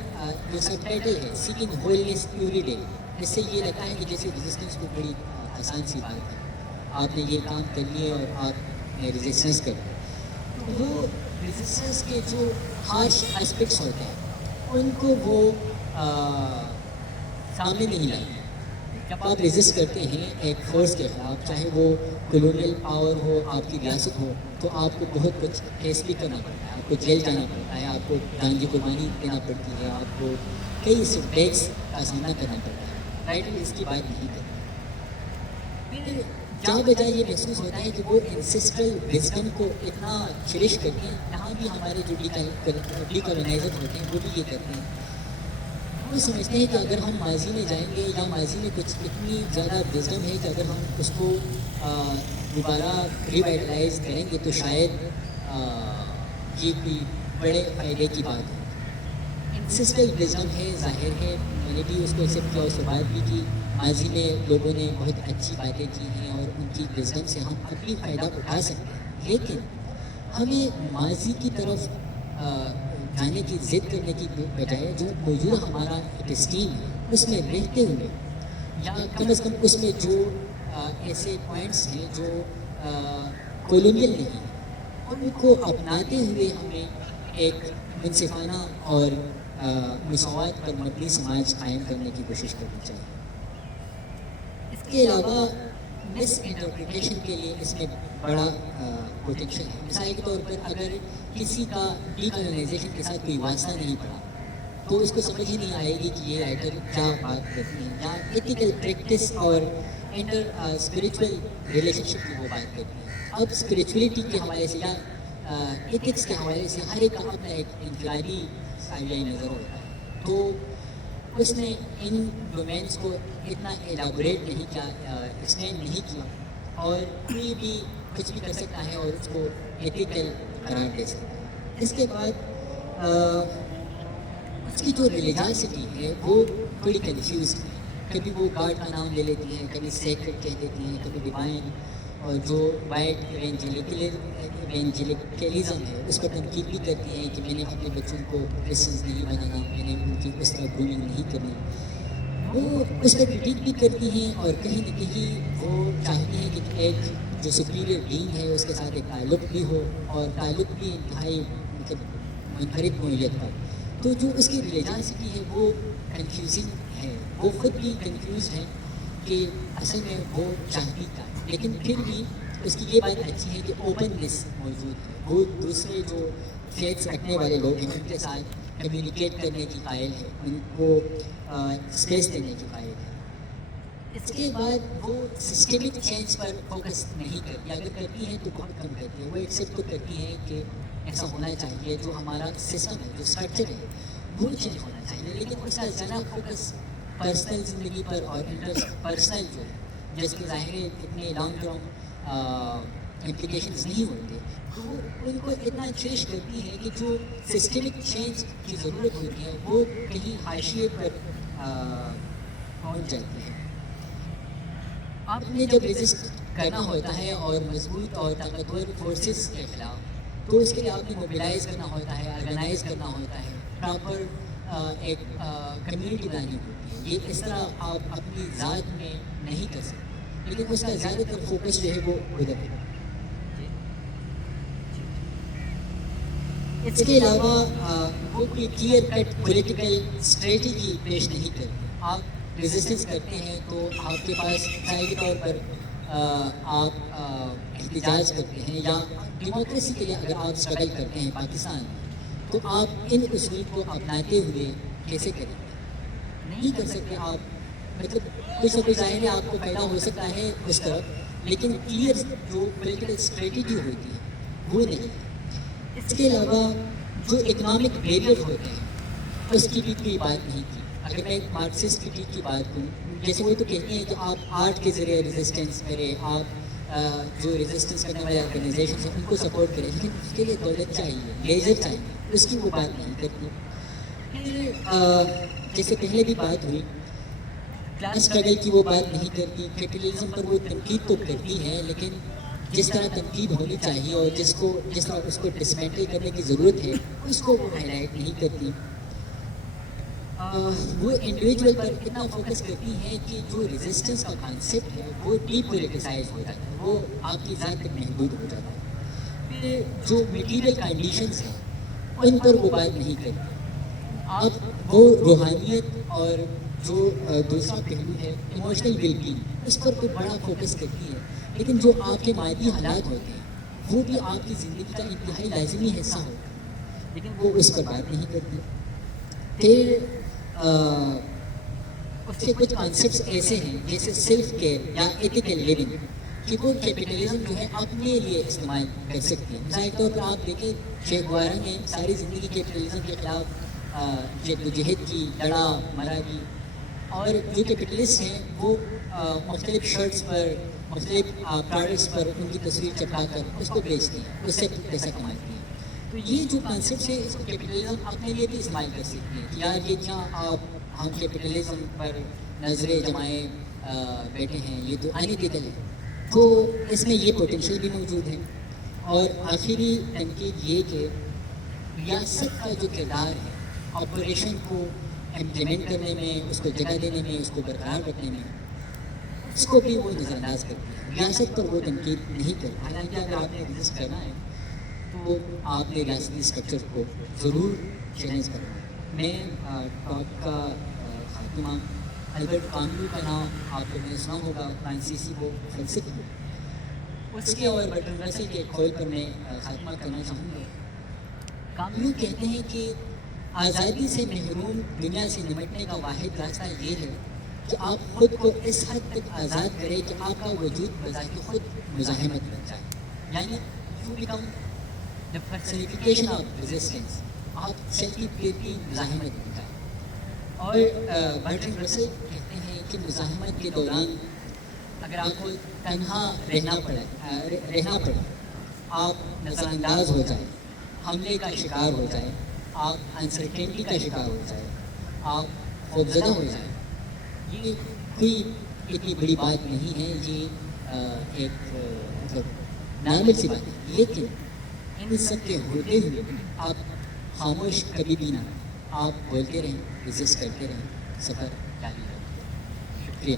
جو سب ٹائٹل ہے سیکنگ ہولنس ایوری ڈے، اس سے یہ لگتا ہے کہ جیسے ریزسٹنس کو بڑی آسان سی بات ہے، آپ نے یہ کام کر لیے اور آپ ریزسٹنس کر لیں. تو وہ ریزسٹنس کے جو ہارش اسپیکٹس ہوتے ہیں ان کو وہ سامنے نہیں لاتے. جب آپ ریزسٹ کرتے ہیں ایک فورس کے خلاف، چاہے وہ کولونیل پاور ہو، آپ کی ریاست ہو، تو آپ کو بہت کچھ فیس بھی کرنا پڑتا ہے. آپ کو جیل جانا پڑتا ہے، آپ کو جان کی قربانی دینا پڑتی ہے، آپ کو کئی سیٹ بیکس کا سامنا کرنا پڑتا ہے. رائٹر اس کی بات نہیں کرتی. پھر جہاں بجائے یہ محسوس ہوتا ہے کہ وہ انسسٹرل وزڈم کو اتنا چیریش کرتے ہیں. یہاں بھی ہمارے جو ڈیکالونائزر ہوتے ہیں وہ بھی یہ کرتے ہیں. وہ سمجھتے ہیں کہ اگر ہم ماضی میں جائیں گے یا ماضی میں کچھ اتنی زیادہ وزڈم ہے کہ اگر ہم اس کو دوبارہ ریوائٹلائز کریں گے تو شاید یہ کوئی بڑے فائدے کی بات ہو. انسسٹل وزڈم ہے، ظاہر ہے، میں نے بھی اس کو ایکسیپٹ کیا، اس سے بات بھی کی. ماضی میں لوگوں نے بہت اچھی باتیں کی ہیں اور ان کی وزڈم سے ہم اب بھی فائدہ اٹھا سکتے ہیں. لیکن ہمیں ماضی کی طرف جانے کی ضد کرنے کی بجائے جو موجودہ ہمارا ایپسٹیم ہے اس میں رہتے ہوئے، یا کم از کم اس میں جو ایسے پوائنٹس ہیں جو کولونیل نہیں ہے، ان کو اپناتے ہوئے ہمیں ایک منصفانہ اور مساوات پر مبنی سماج قائم کرنے کی کوشش کرنی چاہیے۔ اس کے علاوہ مس انٹرپریٹیشن کے لیے اس میں بڑا پوٹینشیل ہے۔ مثال کے طور پر اگر کسی کا ڈی کالونائزیشن کے ساتھ کوئی واسطہ نہیں پڑا تو اس کو سمجھ ہی نہیں آئے گی کہ یہ رائٹر کیا بات کرتی ہیں، یا ایتھیکل پریکٹس اور انٹر اسپریچول ریلیشن شپ کی وہ بات کرتی ہیں۔ اب اسپریچولیٹی کے حوالے سے یا ایتھکس کے حوالے سے ہر ایک کا اپنا ایک انفرادی سائیڈ نظر ہوتا ہے، تو اس نے ان ڈومینس کو اتنا ایلابوریٹ نہیں کیا، ایکسپلین نہیں کیا، اور کوئی بھی کچھ بھی کر سکتا ہے اور اس کو ایتھیکل قرار دے سکتا ہے۔ اس کے بعد اس کی جو ریلیجاسٹی ہے وہ تھوڑی کنفیوز ہے، کبھی وہ گاڈ کا نام لے لیتی ہیں، کبھی سیکرڈ کہہ دیتی ہیں، کبھی ڈیوائن، اور جو وائٹ ایونجیلیکلزم ہے اس پر تنقید بھی کرتی ہیں کہ میں نے اپنے بچوں کو کرسچنز نہیں بنانا، میں نے ان کی اس طرح گرومنگ نہیں کرنی، وہ اس پر کرٹیک بھی کرتی ہیں، اور کہیں نہ کہیں وہ چاہتی ہیں کہ ایک جو سپیریئر بینگ ہے اس کے ساتھ ایک تعلق بھی ہو، اور تعلق بھی انتہائی مطلب منفرد نوعیت کا۔ تو جو اس کی ریلیجاسٹی ہے وہ کنفیوزنگ ہے، وہ خود بھی کنفیوز ہے کہ اصل میں وہ چاہتی کا، لیکن پھر بھی اس کی یہ بات اچھی ہے کہ اوپننیس موجود ہے، وہ دوسرے جو فیتھس رکھنے والے لوگ ہیں ان کے ساتھ کمیونیکیٹ کرنے کی قائل ہے، ان کو اسپیس دینے کی قائل ہے۔ اس کے بعد وہ سسٹمک چینج پر فوکس نہیں کرتی، اگر کرتی ہیں تو بہت کم کرتی ہے، وہ ایکسیپٹ تو کرتی ہے کہ ایسا ہونا چاہیے، جو ہمارا سسٹم ہے، جو اسٹرکچر ہے وہ چینج ہونا چاہیے، لیکن اس کا زیادہ فوکس پرسنل زندگی پر اور پرسنل جو ہے جس کے ظاہر اتنے لانگ ٹرم امپلیکیشنز نہیں ہوتے، تو وہ ان کو اتنا چیش کرتی ہے کہ جو سسٹمک چینج کی ضرورت ہوتی ہے وہ کہیں حاشیے پر پہنچ جاتی ہے۔ آپ نے جب ریزسٹ کرنا ہوتا ہے اور مضبوط اور طاقتور فورسز کے خلاف، تو اس کے لیے آپ نے موبلائز کرنا ہوتا ہے، آرگنائز کرنا ہوتا ہے، پراپر ایک کمیونٹی بنانی ہوتی ہے۔ یہ اس طرح آپ اپنی ذات میں نہیں کر سکتے، لیکن اس کا زیادہ تر فوکس جو ہے وہ ادھر ہے۔ اس کے علاوہ وہ کوئی کلیئر کٹ پولیٹیکل اسٹریٹجی پیش نہیں کرتے۔ آپ ریزسٹنس کرتے ہیں تو آپ کے پاس مثال کے طور پر آپ احتجاج کرتے ہیں، یا ڈیموکریسی کے لیے اگر آپ اسٹرگل کرتے ہیں پاکستان میں، تو آپ ان اصول کو اپناتے ہوئے کیسے کریں گے؟ نہیں کر سکتے آپ، مطلب کچھ نہ کچھ ظاہر ہے آپ کو پیدا ہو سکتا ہے اس طرف، لیکن کلیئر جو پولیٹیکل اسٹریٹجی ہوتی ہے وہ نہیں ہے۔ اس کے علاوہ جو اکنامک بیریئر ہوتے ہیں اس کی بھی کوئی بات نہیں کی۔ اگر میں مارکسسٹ کریٹیک کی بات کروں، جیسے وہ تو کہتے ہیں کہ آپ آرٹ کے ذریعے ریزسٹنس کریں، آپ جو ریزسٹنس کرنے والے آرگنائزیشن ہیں ان کو سپورٹ کریں، لیکن اس کے لیے دولت چاہیے، لیزر چاہیے، اس کی وہ بات نہیں کرتی۔ پھر جیسے پہلے بھی بات ہوئی، کلاس اسٹرگل کی وہ بات نہیں کرتی، کیپٹلزم پر وہ تنقید تو کرتی ہے، لیکن جس طرح تنقید ہونی چاہیے اور جس طرح اس کو ڈسمینٹل کرنے کی ضرورت ہے اس کو وہ ہائی لائٹ نہیں کرتی۔ وہ انڈیویجول پر اتنا فوکس کرتی ہیں کہ جو ریزسٹنس کا کانسیپٹ ہے وہ ڈی پولیٹیسائز ہو جاتا ہے، وہ آپ کی ذات تک محدود ہو جاتا ہے۔ پھر جو میٹیریل کنڈیشنز ہیں ان پر وہ بات نہیں کرتی، آپ وہ روحانیت اور جو دوسرا پہلو ہے ایموشنل ویل بینگ اس پر تو بڑا فوکس کرتی ہے، لیکن جو آپ کے مادی حالات ہوتے ہیں وہ بھی آپ کی زندگی کا انتہائی لازمی حصہ ہوتا ہے، لیکن وہ اس پر بات نہیں کرتی۔ پھر اس کے کچھ کانسیپٹس ایسے ہیں جیسے سیلف کیئر یا ایتھیکل لیونگ، کہ وہ کیپٹلزم جو ہے اپنے لیے استعمال کر سکتی ہے۔ مثال کے طور پر آپ دیکھیں چے گوارا نے ساری زندگی کیپٹلزم کے خلاف جدوجہد کی، لڑا مرا بھی، اور جو کیپٹلسٹ ہیں وہ مختلف شرٹس پر، مختلف پروڈکٹس پر ان کی تصویر چپکا کر اس کو بیچتی ہیں، اس سے پیسہ کماتی ہیں۔ تو یہ جو کانسیپٹ ہے اس کو کیپٹلزم اپنے لیے بھی استعمال کر سکتی ہے کہ یار یہ کیا آپ ہم کیپٹلزم پر نظریں جمائے بیٹھے ہیں، یہ تو انیتھیکل ہے۔ تو اس میں یہ پوٹینشیل بھی موجود ہے۔ اور آخری تنقید یہ کہ ریاست کا جو کردار ہے آپریشن کو امپلیمنٹ کرنے میں، اس کو جگہ دینے میں، اس کو برقرار رکھنے میں، اس کو بھی وہ نظر انداز کرتے ہیں، ریاست پر وہ تنقید نہیں کرتے۔ حالانکہ اگر آپ نے رجسٹ کرنا ہے تو آپ نے ریاستی اسٹرکچر کو ضرور چیلنج کرنا ہے۔ میں ٹاپ کا خاتمہ البرٹ کاملو کا نام آپ لوگوں نے سنا ہوگا، فرانسیسی کو فلسفی، اس کے اور برٹرن رسل کے کھول پر میں خاتمہ کرنا چاہوں گا۔ کاملو کہتے ہیں کہ آزادی سے محروم دنیا سے نمٹنے کا واحد راستہ یہ ہے کہ آپ خود کو اس حد تک آزاد کریں کہ آپ کا وجود بذات خود مزاحمت بن جائے، یعنی you become the personification of resistance, آپ سیلف کی پیٹی مزاحمت بن جائے۔ اور برٹرن رسل کہتے ہیں کہ مزاحمت کے دوران اگر آپ کو تنہا رہنا پڑے، آپ نظر انداز ہو جائیں، حملے کا شکار ہو جائیں، آپ انسرٹینٹی کا شکار ہو جائیں، آپ خوفزدہ ہو جائیں، یہ کوئی اتنی بڑی بات نہیں ہے، یہ ایک مطلب نارمل سی بات ہے۔ لیکن ان سب کے ہوتے ہوئے آپ خاموش کبھی بھی نہ، آپ بولتے رہیں، ریزسٹ کرتے رہیں، سفر جاری رہے۔ شکریہ۔